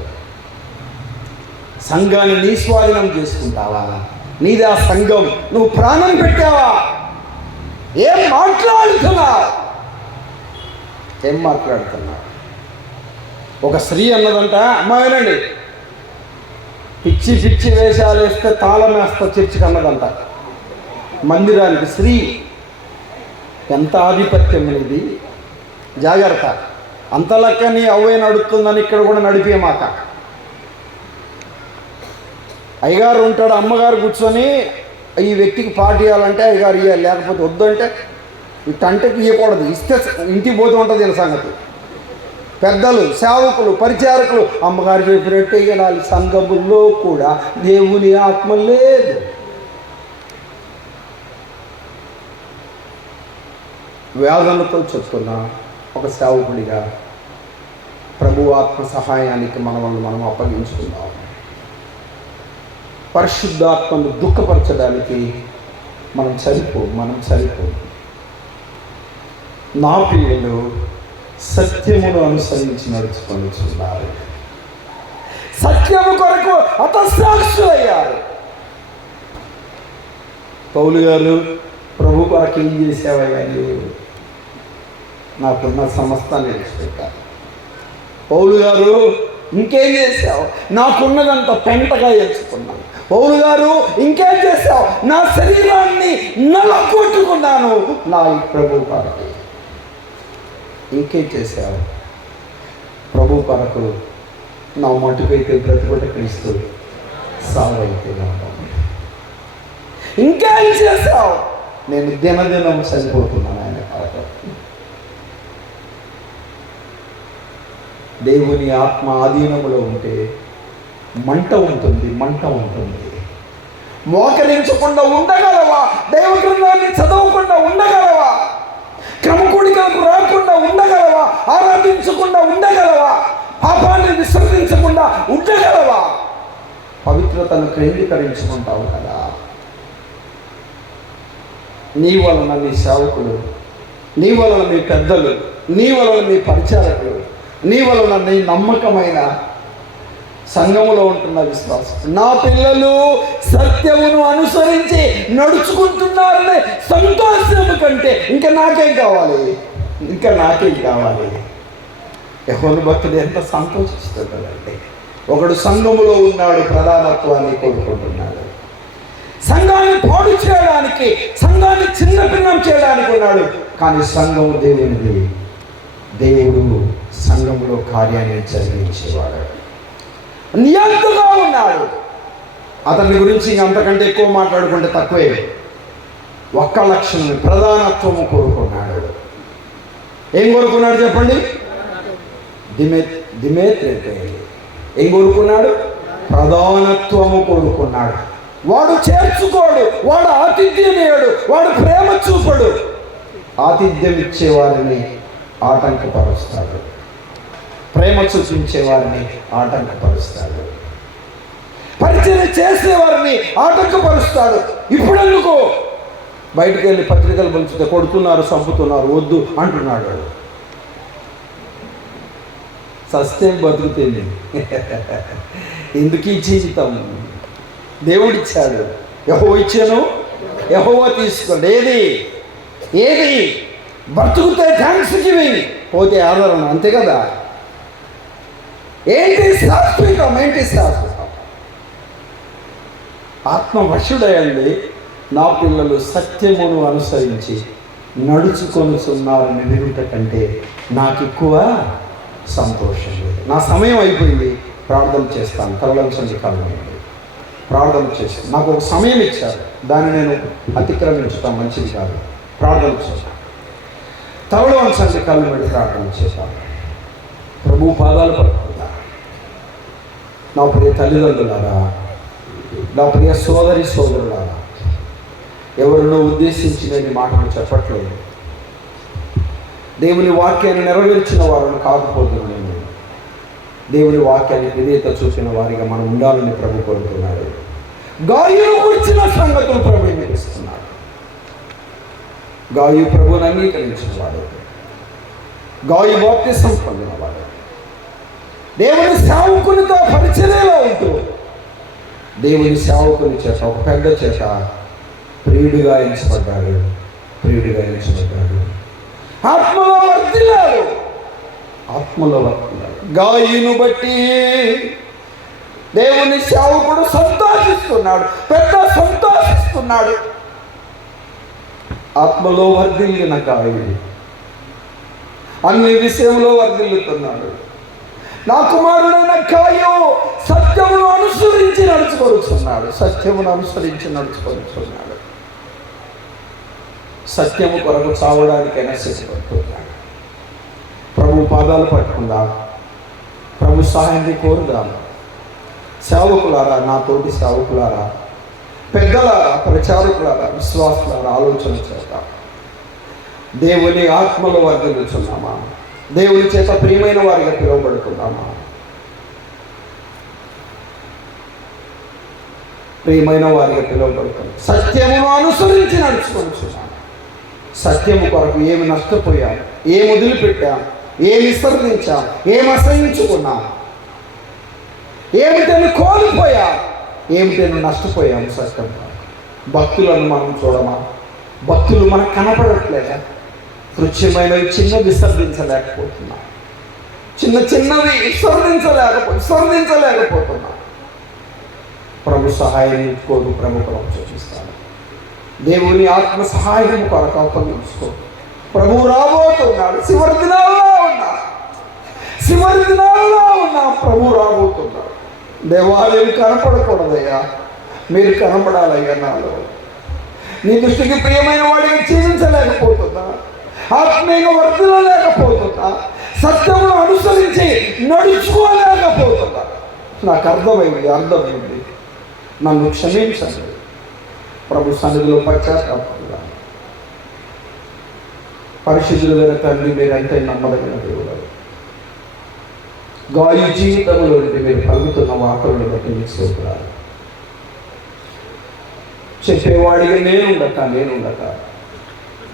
సంఘాన్ని నీ స్వాధీనం చేసుకుంటావా? నీది ఆ సంఘం. నువ్వు ప్రాణం పెట్టావా? ఏం మాట్లాడుతున్నావు? ఒక స్త్రీ అన్నదంట, అమ్మాయినండి, పిచ్చి వేషాలు వేస్తే తాళం వేస్తా చర్చికి అన్నదంట. మందిరానికి స్త్రీ ఎంత ఆధిపత్యం అనేది. జాగ్రత్త, అంత లెక్కని అవే నడుస్తుందని ఇక్కడ కూడా నడిపేమాక. అయ్యగారు ఉంటాడు, అమ్మగారు కూర్చొని ఈ వ్యక్తికి పాట ఇవ్వాలంటే అయ్యగారు ఇవ్వాలి, లేకపోతే వద్దు అంటే ఈ తంటకి ఇవ్వకూడదు. ఇస్తే ఇంటికి పోతూ ఉంటుంది ఇలా సంగతి. పెద్దలు, సేవకులు, పరిచారకులు అమ్మగారు చెప్పినట్టే ఇవ్వాలి. సంఘముల్లో కూడా దేవుని ఆత్మ లేదు. వేదనతో చెప్తున్న ఒక సేవకుడిగా ప్రభు ఆత్మ సహాయానికి మనం అప్పగించుకుందాం. పరిశుద్ధాత్మను దుఃఖపరచడానికి మనం సరిపో. నా పిల్లలు సత్యమును అనుసరించి నడుచుకొనిచున్నారు. సత్యము కొరకు హతసాక్షులయ్యారు. పౌలు గారు, ప్రభు కొరకు ఏం చేసేవయ్యా? నాకున్న సమస్తాన్ని విడిచిపెట్టారు. పౌలు గారు, ఇంకేం చేసావు? నాకున్నదంతా పెంటగా ఎంచుకున్నాను. పౌలు గారు, ఇంకేం చేసావు? నా శరీరాన్ని నలగొట్టుకున్నాను నా ఈ ప్రభు కొరకు. ఇంకేం చేశావు? ప్రభు కొరకు నా మటుకైతే బ్రతుకుట క్రీస్తు, సావైతే లాభం. ఇంకేం చేశావు? నేను దినదినం చనిపోతున్నాను ఆయన కొరకు. దేవుని ఆత్మ ఆధీనములో ఉంటే మంట ఉంటుంది. మోకరించకుండా ఉండగలవా? దైవ గ్రంథాన్ని చదవకుండా ఉండగలవా? క్రమకూడికలకు రాకుండా ఉండగలవా? ఆరాధించకుండా ఉండగలవా? పాపాన్ని విసర్జించకుండా ఉండగలవా? పవిత్రతను కేంద్రీకరించుకుంటావు కదా. నీ వలన నీ సేవకులు, నీ వలన మీ పెద్దలు, నీ వలన మీ పరిచారకులు, నీ వలన నీ నమ్మకమైన సంఘములో ఉంటున్న విశ్వాసం, నా పిల్లలు సత్యమును అనుసరించి నడుచుకుంటున్నారనే సంతోషము కంటే ఇంకా నాకేం కావాలి? యెహోవా భక్తుడు ఎంత సంతోషిస్తున్నాడంటే, ఒకడు సంఘములో ఉన్నాడు, ప్రధానత్వాన్ని కోరుకుంటున్నాడు. సంఘాన్ని పాడు చేయడానికి, సంఘాన్ని చిన్నభిన్నం చేయడానికి ఉన్నాడు. కానీ సంఘము దేవునిది. దేవుడు సంఘంలో కార్యాన్ని జరిగించేవాడు. నియంతగా ఉన్నాడు. అతని గురించి అంతకంటే ఎక్కువ మాట్లాడుకుంటే తక్కువే. ఒక్క లక్షణం, ప్రధానత్వము కోరుకున్నాడు. ఏం కోరుకున్నాడు చెప్పండి? దిమేత్రేతే ఏం కోరుకున్నాడు? ప్రధానత్వము కోరుకున్నాడు. వాడు చేర్చుకోడు, వాడు ఆతిథ్యమేయుడు, వాడు ప్రేమ చూపడు. ఆతిథ్యం ఇచ్చేవారిని ఆటంకపరుస్తాడు, ప్రేమ చూపించేవారిని ఆటంకపరుస్తాడు, పరిచయం చేసేవారిని ఆటంకపరుస్తాడు. ఇప్పుడెందుకు బయటికి వెళ్ళి పత్రికలు పంచితే కొడుతున్నారు, చంపుతున్నారు, వద్దు అంటున్నాడు. సస్తే బతుకుతుంది. ఎందుకు ఈ జీవితం? దేవుడిచ్చాడు. యెహోవా ఇచ్చాను, యెహోవా తీసుకోండి. ఏది బ్రతుకుతే థ్యాంక్స్ గివింగ్, పోతే ఆదరణ. అంతే కదా. ఏంటి శాశ్వతం? ఆత్మవశుడయండి. నా పిల్లలు సత్యమును అనుసరించి నడుచుకొనుచున్నారని వినుట కంటే నాకు ఎక్కువ సంతోషం లేదు. నా సమయం అయిపోయింది, ప్రార్థన చేస్తాను. తరలించండి, కలవండి, ప్రార్థన చేస్తాను. నాకు ఒక సమయం ఇచ్చారు, దాన్ని నేను అతిక్రమించటం మంచిది కాదు. ప్రార్థన చేస్తాను. తలలో వంచండి, కళ్ళు పెట్టి ప్రార్థన చేస్తాను. ప్రభు పాదాలు పడుతుందా? నా ప్రియ తల్లిదండ్రులారా, నా ప్రియ సోదరులారా, ఎవరినో ఉద్దేశించినని మాటలు చెప్పట్లేదు. దేవుని వాక్యాన్ని నెరవేర్చిన వారిని కాకపోతున్నాను నేను. దేవుని వాక్యాన్ని విధేయత చూసిన వారిగా మనం ఉండాలని ప్రభు కోరుతున్నాడు. గాయును గురించిన సంగతులు ప్రభు నిర్వహిస్తున్నాడు. గాయు ప్రభువుని అంగీకరించిన వాడు, గాయు బాప్తిసం పొందినవాడు, దేవుని సేవకునితో పరిచర్యలో ఉంటూ దేవుని సేవకుని చేత, ఒక పెద్ద చేత ప్రియుడిగా ఎంచబడ్డాడు. ఆత్మలో వర్ధిల్లాడు. గాయును బట్టి దేవుని సేవకుడు సంతోషిస్తున్నాడు, పెద్ద సంతోషిస్తున్నాడు. ఆత్మలో వర్ధిల్లిన గాయకుడు, అన్ని విషయంలో వర్ధిల్లుతున్నాడు. నా కుమారుడైన గాయు సత్యమును అనుసరించి నడుచుకొనుచున్నాడు. సత్యమును అనుసరించి నడుచుకొనుచున్నాడు. సత్యము కొరకు చావడానికైనా సిద్ధపడుతున్నాడు. ప్రభు పాదాలు పట్టుకుందాం. ప్రభు సహాయాన్ని కోరుదాం. సేవకులారా, నా తోటి సేవకులారా, పెద్దలారా, ప్రచారకులారా, విశ్వాసులారా, ఆలోచన చేద్దాం. దేవుని ఆత్మలో వర్ధిల్లుచున్నామా? దేవుని చేత ప్రియమైన వారిగా పిలువబడుతున్నామా? ప్రియమైన వారిగా పిలువబడుతున్నాం. సత్యమును అనుసరించి నడుచుకొనుచున్నాం. సత్యము కొరకు ఏమి నష్టపోయాం, ఏమి వదిలిపెట్టాం, ఏమి విసర్జించాం, ఏమి అసహించుకున్నాం, ఏమిటని కోల్పోయాం, ఏమిటని నష్టపోయాం. సత్యం భక్తులను మనం చూడమా? భక్తులు మనకు కనపడట్లేదా? తుచ్చమైనవి చిన్న విసర్జించలేకపోతున్నా, చిన్నవి విసర్జించలేకపోతున్నా. ప్రభు సహాయం కోరు. ప్రభు చూపిస్తాను. దేవుని ఆత్మ సహాయం కొరకు అప్పగించుకో. ప్రభు రాబోతున్నాడు. చివరి దినాల్లో ఉన్నా ప్రభు రాబోతున్నాడు. దేవాలయం కనపడకూడదయ్యా, మీరు కనపడాలయ్యా. నాలో నీ దృష్టికి ప్రియమైన వాడిని జీవించలేకపోతున్నా, ఆత్మీయంగా వర్ధిల్లలేకపోతున్నా, సత్యమును అనుసరించి నడుచుకోలేకపోతున్నా. నాకు అర్థమైంది. నన్ను క్షమించండి. ప్రభు సన్నిధిలో పశ్చాత్తాపంగా పరిశుద్ధులైన తండ్రి, మీరంటే నమ్మదగిన దేవుడు. గాయు జీవితంలో మీరు పలుకుతున్న వార్తలను బట్టి మీకు స్తోత్రాలు. చెప్పేవాడిగా నేనుండక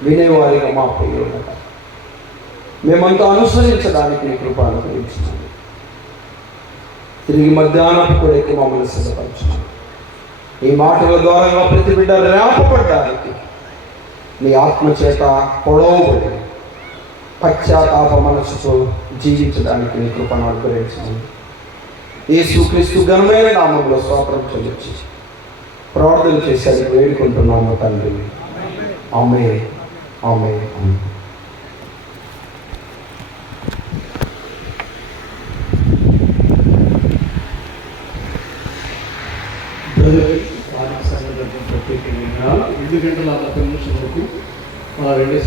వినేవాడిగా మా ప్రియులు ఉండక మేమంతా అనుసరించడానికి నీ కృప అనుగ్రహించినాము. తిరిగి మధ్యాహ్నం కూడా ఎక్కువ మమ్మల్ని సిద్ధపరచున్నాము. ఈ మాటల ద్వారా ప్రతి బిడ్డ రేపబడ్డానికి నీ ఆత్మ చేత పొడవబడి పశ్చాత్తాప మనసుతో జీవించడానికి నీ కృపను అనుగ్రహించాము. యేసుక్రీస్తు ఘనమైన నామంలో స్తోత్రం చెల్లించి ప్రార్థన చేశారు, వేడుకుంటున్నాము తండ్రి. ఆమేన్. ఆమేన్. ప్రత్యేకంగా 2 గంటల 40 నిమిషాల వరకు 2